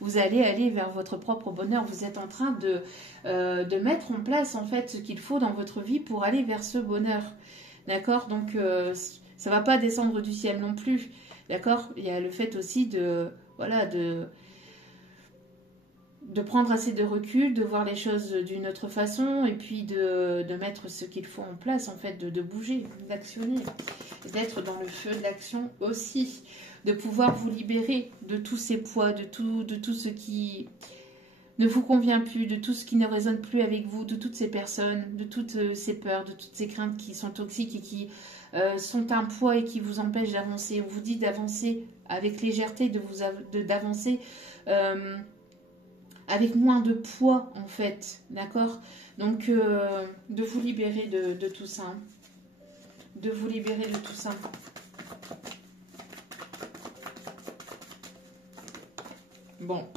Vous allez aller vers votre propre bonheur. Vous êtes en train de mettre en place en fait ce qu'il faut dans votre vie pour aller vers ce bonheur. D'accord? Donc, ça ne va pas descendre du ciel non plus. D'accord? Il y a le fait aussi de prendre assez de recul, de voir les choses d'une autre façon et puis de mettre ce qu'il faut en place, en fait, de bouger, d'actionner, d'être dans le feu de l'action aussi, de pouvoir vous libérer de tous ces poids, de tout ce qui ne vous convient plus, de tout ce qui ne résonne plus avec vous, de toutes ces personnes, de toutes ces peurs, de toutes ces craintes qui sont toxiques et qui sont un poids et qui vous empêchent d'avancer. On vous dit d'avancer avec légèreté, d'avancer avec moins de poids en fait, d'accord? Donc de vous libérer de tout ça, hein. De vous libérer de tout ça. Bon,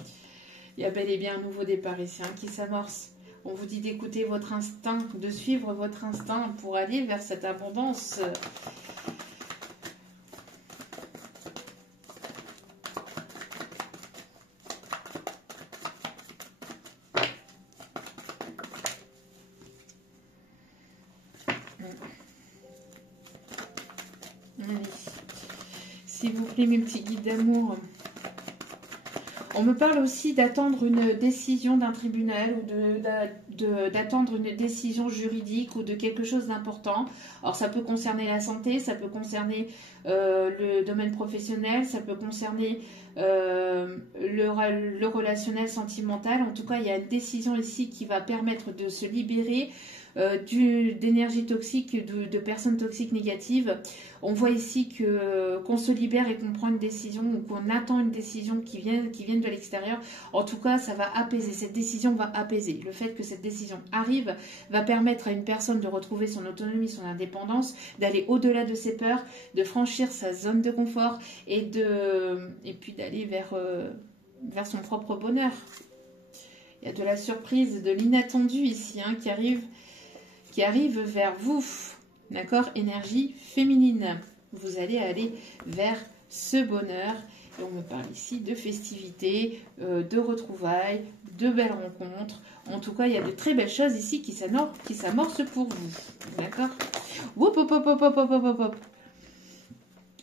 il y a bel et bien un nouveau départ ici hein, qui s'amorce. On vous dit d'écouter votre instinct, de suivre votre instinct pour aller vers cette abondance. Allez. S'il vous plaît, mes petits guides d'amour. On me parle aussi d'attendre une décision d'un tribunal ou d'attendre une décision juridique ou de quelque chose d'important. Alors ça peut concerner la santé, ça peut concerner le domaine professionnel, ça peut concerner le relationnel sentimental. En tout cas, il y a une décision ici qui va permettre de se libérer d'énergie toxique, de personnes toxiques négatives. On voit ici qu'on se libère et qu'on prend une décision ou qu'on attend une décision qui vienne de l'extérieur. En tout cas, ça va apaiser. Cette décision va apaiser. Le fait que cette décision arrive va permettre à une personne de retrouver son autonomie, son indépendance, d'aller au-delà de ses peurs, de franchir sa zone de confort et puis d'aller vers son propre bonheur. Il y a de la surprise, de l'inattendu ici hein, qui arrive vers vous. D'accord? Énergie féminine. Vous allez aller vers ce bonheur. Et on me parle ici de festivités, de retrouvailles, de belles rencontres. En tout cas, il y a de très belles choses ici qui s'amorcent pour vous. D'accord? Hop, hop, hop, hop, hop, hop, hop, hop.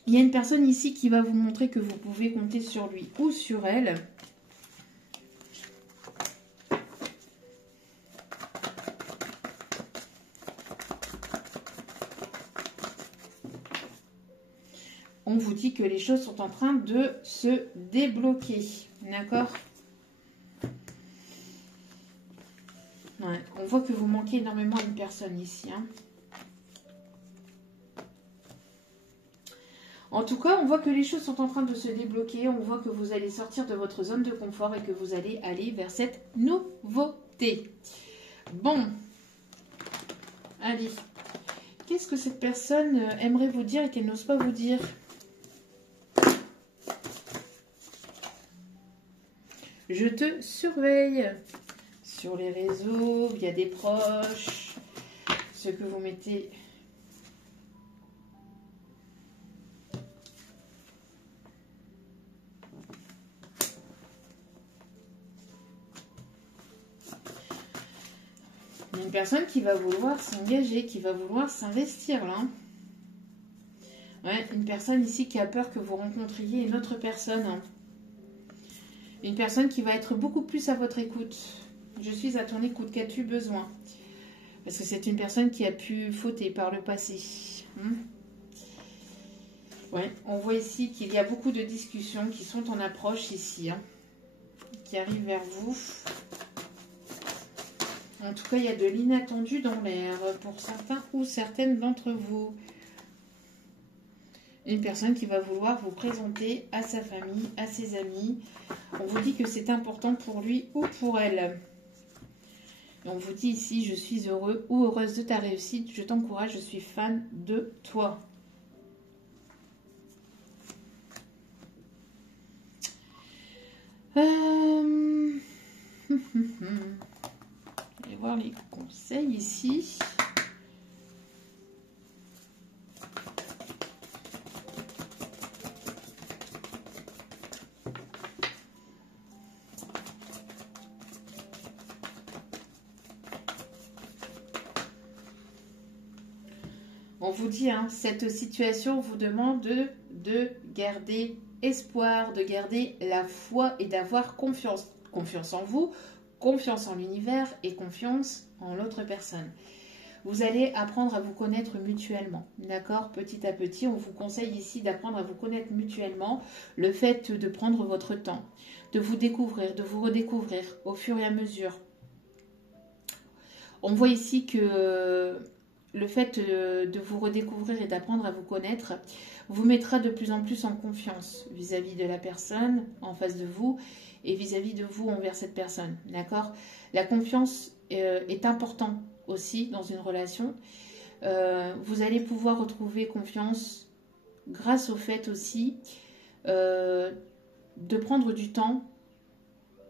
Il y a une personne ici qui va vous montrer que vous pouvez compter sur lui ou sur elle. On vous dit que les choses sont en train de se débloquer. D'accord? Ouais, on voit que vous manquez énormément à une personne ici. Hein. En tout cas, on voit que les choses sont en train de se débloquer. On voit que vous allez sortir de votre zone de confort et que vous allez aller vers cette nouveauté. Bon. Allez. Qu'est-ce que cette personne aimerait vous dire et qu'elle n'ose pas vous dire? Je te surveille sur les réseaux, via des proches, ce que vous mettez. Une personne qui va vouloir s'engager, qui va vouloir s'investir là. Ouais, une personne ici qui a peur que vous rencontriez une autre personne. Une personne qui va être beaucoup plus à votre écoute. Je suis à ton écoute, qu'as-tu besoin? Parce que c'est une personne qui a pu fauter par le passé. Ouais, on voit ici qu'il y a beaucoup de discussions qui sont en approche ici. Qui arrivent vers vous. En tout cas, il y a de l'inattendu dans l'air pour certains ou certaines d'entre vous. Une personne qui va vouloir vous présenter à sa famille, à ses amis. On vous dit que c'est important pour lui ou pour elle. Et on vous dit ici, je suis heureux ou heureuse de ta réussite. Je t'encourage, je suis fan de toi. Je vais voir les conseils ici. On vous dit, cette situation vous demande de garder espoir, de garder la foi et d'avoir confiance. Confiance en vous, confiance en l'univers et confiance en l'autre personne. Vous allez apprendre à vous connaître mutuellement, d'accord? Petit à petit, on vous conseille ici d'apprendre à vous connaître mutuellement. Le fait de prendre votre temps, de vous découvrir, de vous redécouvrir au fur et à mesure. On voit ici que le fait de vous redécouvrir et d'apprendre à vous connaître vous mettra de plus en plus en confiance vis-à-vis de la personne en face de vous et vis-à-vis de vous envers cette personne, d'accord? La confiance est importante aussi dans une relation. Vous allez pouvoir retrouver confiance grâce au fait aussi de prendre du temps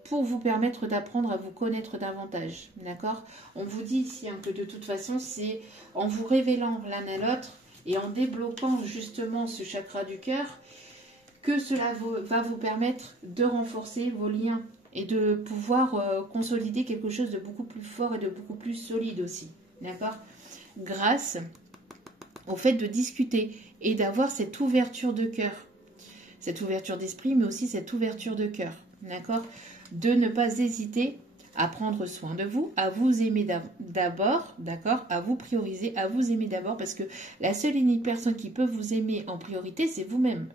pour vous permettre d'apprendre à vous connaître davantage, d'accord? On vous dit ici que de toute façon, c'est en vous révélant l'un à l'autre et en débloquant justement ce chakra du cœur que cela va vous permettre de renforcer vos liens et de pouvoir consolider quelque chose de beaucoup plus fort et de beaucoup plus solide aussi, d'accord? Grâce au fait de discuter et d'avoir cette ouverture de cœur, cette ouverture d'esprit, mais aussi cette ouverture de cœur, d'accord? De ne pas hésiter à prendre soin de vous, à vous aimer d'abord, d'accord? À vous prioriser, à vous aimer d'abord, parce que la seule et unique personne qui peut vous aimer en priorité, c'est vous-même.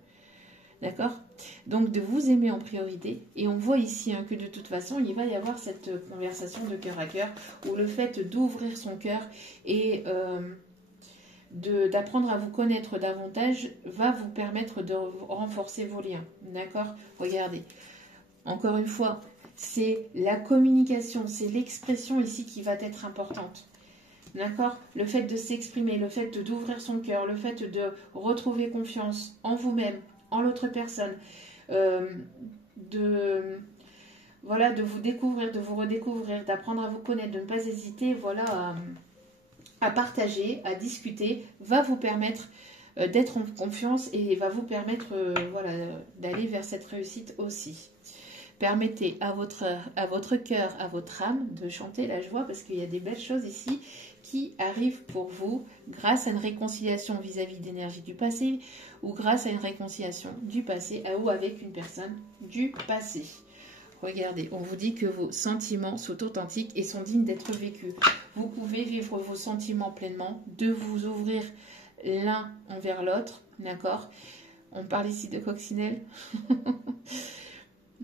D'accord? Donc de vous aimer en priorité. Et on voit ici que de toute façon, il va y avoir cette conversation de cœur à cœur, où le fait d'ouvrir son cœur et d'apprendre à vous connaître davantage va vous permettre de renforcer vos liens. D'accord? Regardez. Encore une fois, c'est la communication, c'est l'expression ici qui va être importante. D'accord? Le fait de s'exprimer, le fait d'ouvrir son cœur, le fait de retrouver confiance en vous-même, en l'autre personne, voilà, de vous découvrir, de vous redécouvrir, d'apprendre à vous connaître, de ne pas hésiter, voilà, à partager, à discuter, va vous permettre d'être en confiance et va vous permettre voilà, d'aller vers cette réussite aussi. Permettez à votre cœur, à votre âme de chanter la joie parce qu'il y a des belles choses ici qui arrive pour vous grâce à une réconciliation vis-à-vis d'énergie du passé ou grâce à une réconciliation du passé ou avec une personne du passé. Regardez, on vous dit que vos sentiments sont authentiques et sont dignes d'être vécus. Vous pouvez vivre vos sentiments pleinement, de vous ouvrir l'un envers l'autre, d'accord? On parle ici de coccinelle.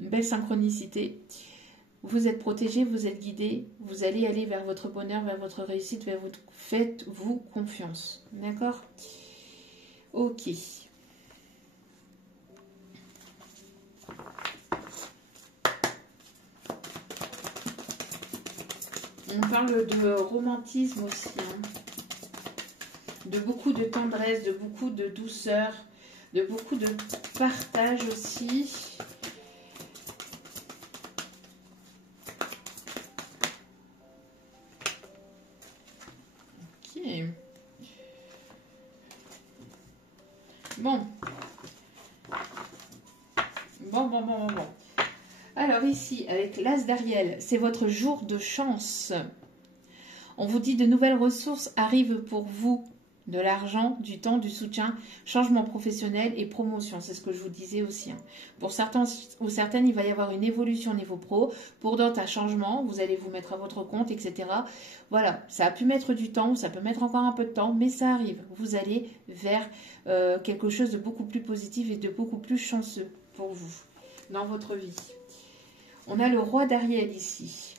Une belle synchronicité. Vous êtes protégé, vous êtes guidé, vous allez aller vers votre bonheur, vers votre réussite, vers votre... Faites-vous confiance, d'accord? Ok. On parle de romantisme aussi, hein. De beaucoup de tendresse, de beaucoup de douceur, de beaucoup de partage aussi. Ok. Bon. Bon. Alors ici, avec l'As d'Ariel, c'est votre jour de chance. On vous dit de nouvelles ressources arrivent pour vous. De l'argent, du temps, du soutien, changement professionnel et promotion. C'est ce que je vous disais aussi, hein. Pour certains ou certaines, il va y avoir une évolution au niveau pro. Pour d'autres, un changement. Vous allez vous mettre à votre compte, etc. Voilà, ça a pu mettre du temps, ça peut mettre encore un peu de temps, mais ça arrive. Vous allez vers quelque chose de beaucoup plus positif et de beaucoup plus chanceux pour vous dans votre vie. On a le roi d'Ariel ici.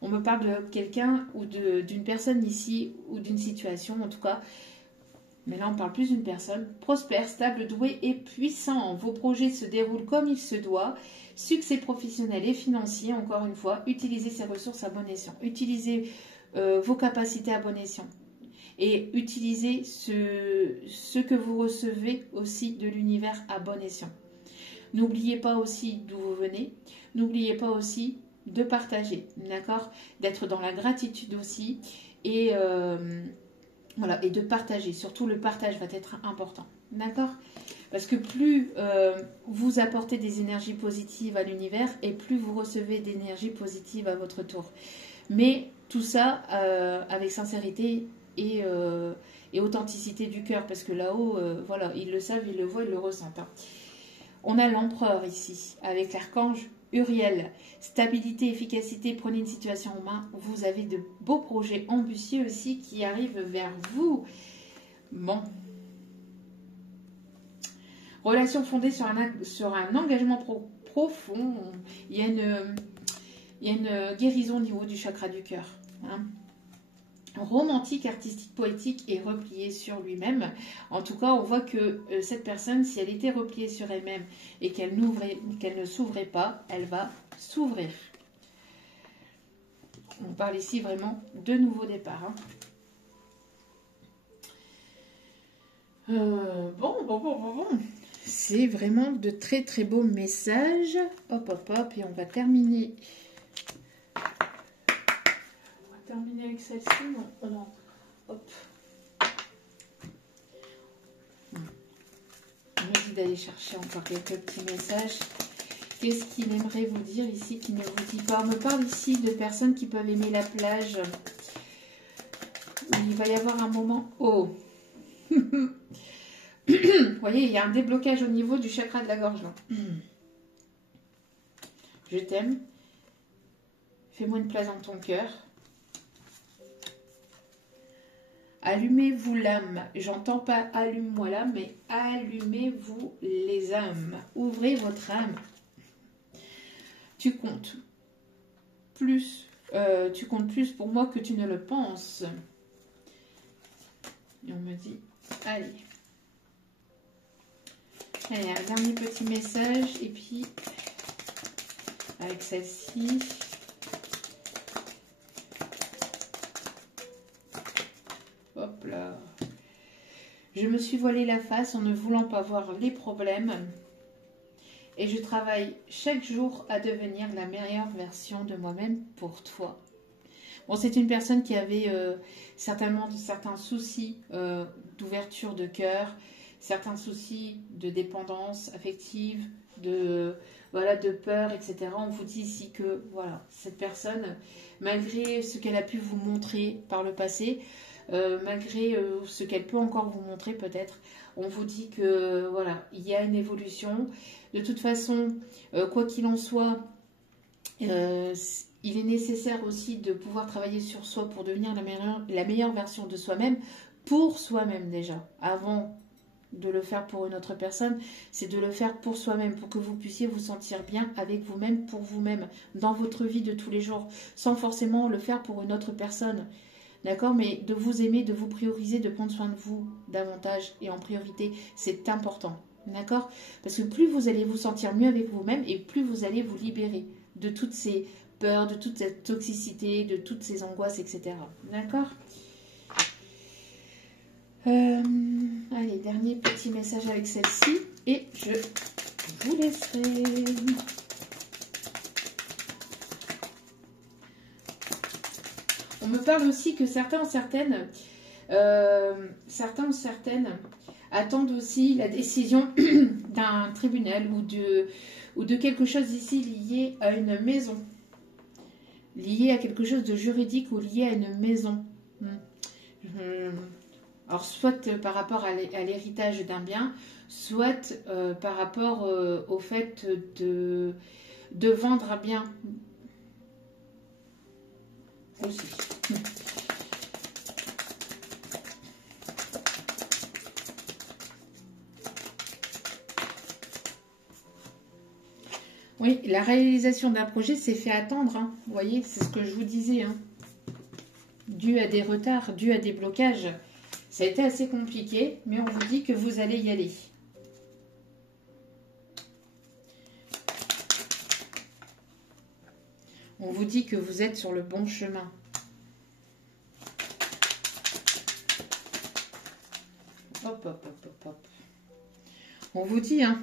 On me parle de quelqu'un ou d'une personne ici ou d'une situation en tout cas. Mais là, on parle plus d'une personne. Prospère, stable, doué et puissant. Vos projets se déroulent comme il se doit. Succès professionnel et financier, encore une fois. Utilisez ces ressources à bon escient. Utilisez vos capacités à bon escient. Et utilisez ce que vous recevez aussi de l'univers à bon escient. N'oubliez pas aussi d'où vous venez. N'oubliez pas aussi de partager, d'accord? D'être dans la gratitude aussi. Et... voilà, et de partager. Surtout, le partage va être important. D'accord? Parce que plus vous apportez des énergies positives à l'univers et plus vous recevez d'énergie positive à votre tour. Mais tout ça avec sincérité et authenticité du cœur. Parce que là-haut, voilà, ils le savent, ils le voient, ils le ressentent, hein. On a l'empereur ici, avec l'archange Uriel. Stabilité, efficacité, prenez une situation en main. Vous avez de beaux projets ambitieux aussi qui arrivent vers vous. Bon. Relation fondée sur un engagement profond. Il y a une guérison au niveau du chakra du cœur, hein. Romantique, artistique, poétique et repliée sur lui-même. En tout cas, on voit que cette personne, si elle était repliée sur elle-même et qu'elle ne s'ouvrait pas, elle va s'ouvrir. On parle ici vraiment de nouveau départ, hein. Bon. C'est vraiment de très très beaux messages. Hop, et on va terminer. Avec celle-ci, non. Hop. On me dit d'aller chercher encore quelques petits messages. Qu'est-ce qu'il aimerait vous dire ici qui ne vous dit pas? On me parle ici de personnes qui peuvent aimer la plage. Il va y avoir un moment... Oh. Vous voyez, il y a un déblocage au niveau du chakra de la gorge, là. Je t'aime. Fais-moi une place dans ton cœur. Allumez-vous l'âme. J'entends pas allume-moi l'âme, mais allumez-vous les âmes. Ouvrez votre âme. Tu comptes plus pour moi que tu ne le penses. Et on me dit, allez. Allez, un dernier petit message. Et puis, avec celle-ci. Hop là. Je me suis voilé la face en ne voulant pas voir les problèmes. Et je travaille chaque jour à devenir la meilleure version de moi-même pour toi. Bon, c'est une personne qui avait certainement certains soucis d'ouverture de cœur, certains soucis de dépendance affective, de, voilà, de peur, etc. On vous dit ici que voilà, cette personne, malgré ce qu'elle a pu vous montrer par le passé, malgré ce qu'elle peut encore vous montrer peut-être, on vous dit que voilà, il y a une évolution. De toute façon, quoi qu'il en soit, il est nécessaire aussi de pouvoir travailler sur soi pour devenir la meilleure version de soi-même, pour soi-même déjà, avant de le faire pour une autre personne, c'est de le faire pour soi-même, pour que vous puissiez vous sentir bien avec vous-même, pour vous-même, dans votre vie de tous les jours, sans forcément le faire pour une autre personne. D'accord? Mais de vous aimer, de vous prioriser, de prendre soin de vous davantage et en priorité, c'est important. D'accord? Parce que plus vous allez vous sentir mieux avec vous-même et plus vous allez vous libérer de toutes ces peurs, de toute cette toxicité, de toutes ces angoisses, etc. D'accord? Allez, dernier petit message avec celle-ci et je vous laisserai. On me parle aussi que certains ou certaines attendent aussi la décision d'un tribunal ou de quelque chose ici lié à une maison, lié à quelque chose de juridique ou lié à une maison. Alors, soit par rapport à l'héritage d'un bien, soit par rapport au fait de vendre un bien aussi. Oui, la réalisation d'un projet s'est fait attendre. Hein. Vous voyez, c'est ce que je vous disais. Hein. Dû à des retards, dû à des blocages. Ça a été assez compliqué, mais on vous dit que vous allez y aller. On vous dit que vous êtes sur le bon chemin. Hop, hop, hop, hop, hop. On vous dit hein,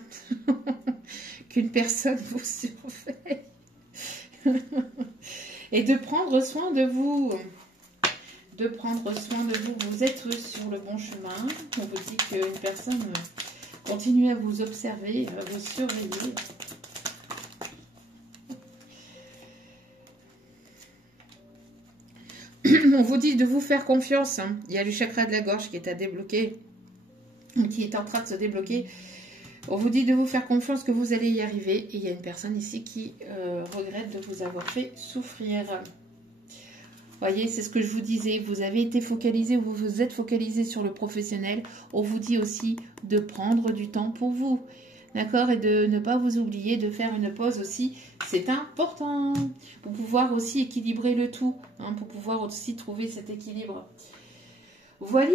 qu'une personne vous surveille. Et de prendre soin de vous. De prendre soin de vous. Vous êtes sur le bon chemin. On vous dit qu'une personne continue à vous observer, à vous surveiller. On vous dit de vous faire confiance. Hein. Il y a le chakra de la gorge qui est à débloquer, qui est en train de se débloquer. On vous dit de vous faire confiance que vous allez y arriver. Et il y a une personne ici qui regrette de vous avoir fait souffrir. Voyez, c'est ce que je vous disais. Vous avez été focalisé, vous vous êtes focalisé sur le professionnel. On vous dit aussi de prendre du temps pour vous. D'accord? Et de ne pas vous oublier de faire une pause aussi. C'est important. Pour pouvoir aussi équilibrer le tout. Hein, pour pouvoir aussi trouver cet équilibre. Voilà.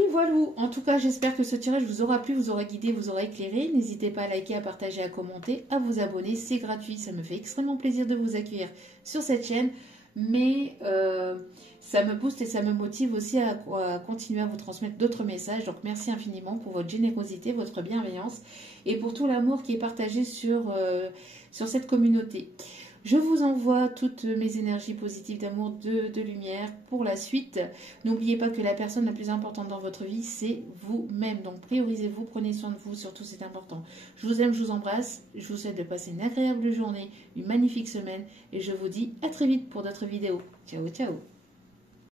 En tout cas, j'espère que ce tirage vous aura plu, vous aura guidé, vous aura éclairé. N'hésitez pas à liker, à partager, à commenter, à vous abonner. C'est gratuit. Ça me fait extrêmement plaisir de vous accueillir sur cette chaîne. Mais ça me booste et ça me motive aussi à continuer à vous transmettre d'autres messages. Donc merci infiniment pour votre générosité, votre bienveillance et pour tout l'amour qui est partagé sur cette communauté. Je vous envoie toutes mes énergies positives d'amour, de lumière pour la suite. N'oubliez pas que la personne la plus importante dans votre vie, c'est vous-même. Donc priorisez-vous, prenez soin de vous, surtout c'est important. Je vous aime, je vous embrasse. Je vous souhaite de passer une agréable journée, une magnifique semaine. Et je vous dis à très vite pour d'autres vidéos. Ciao, ciao.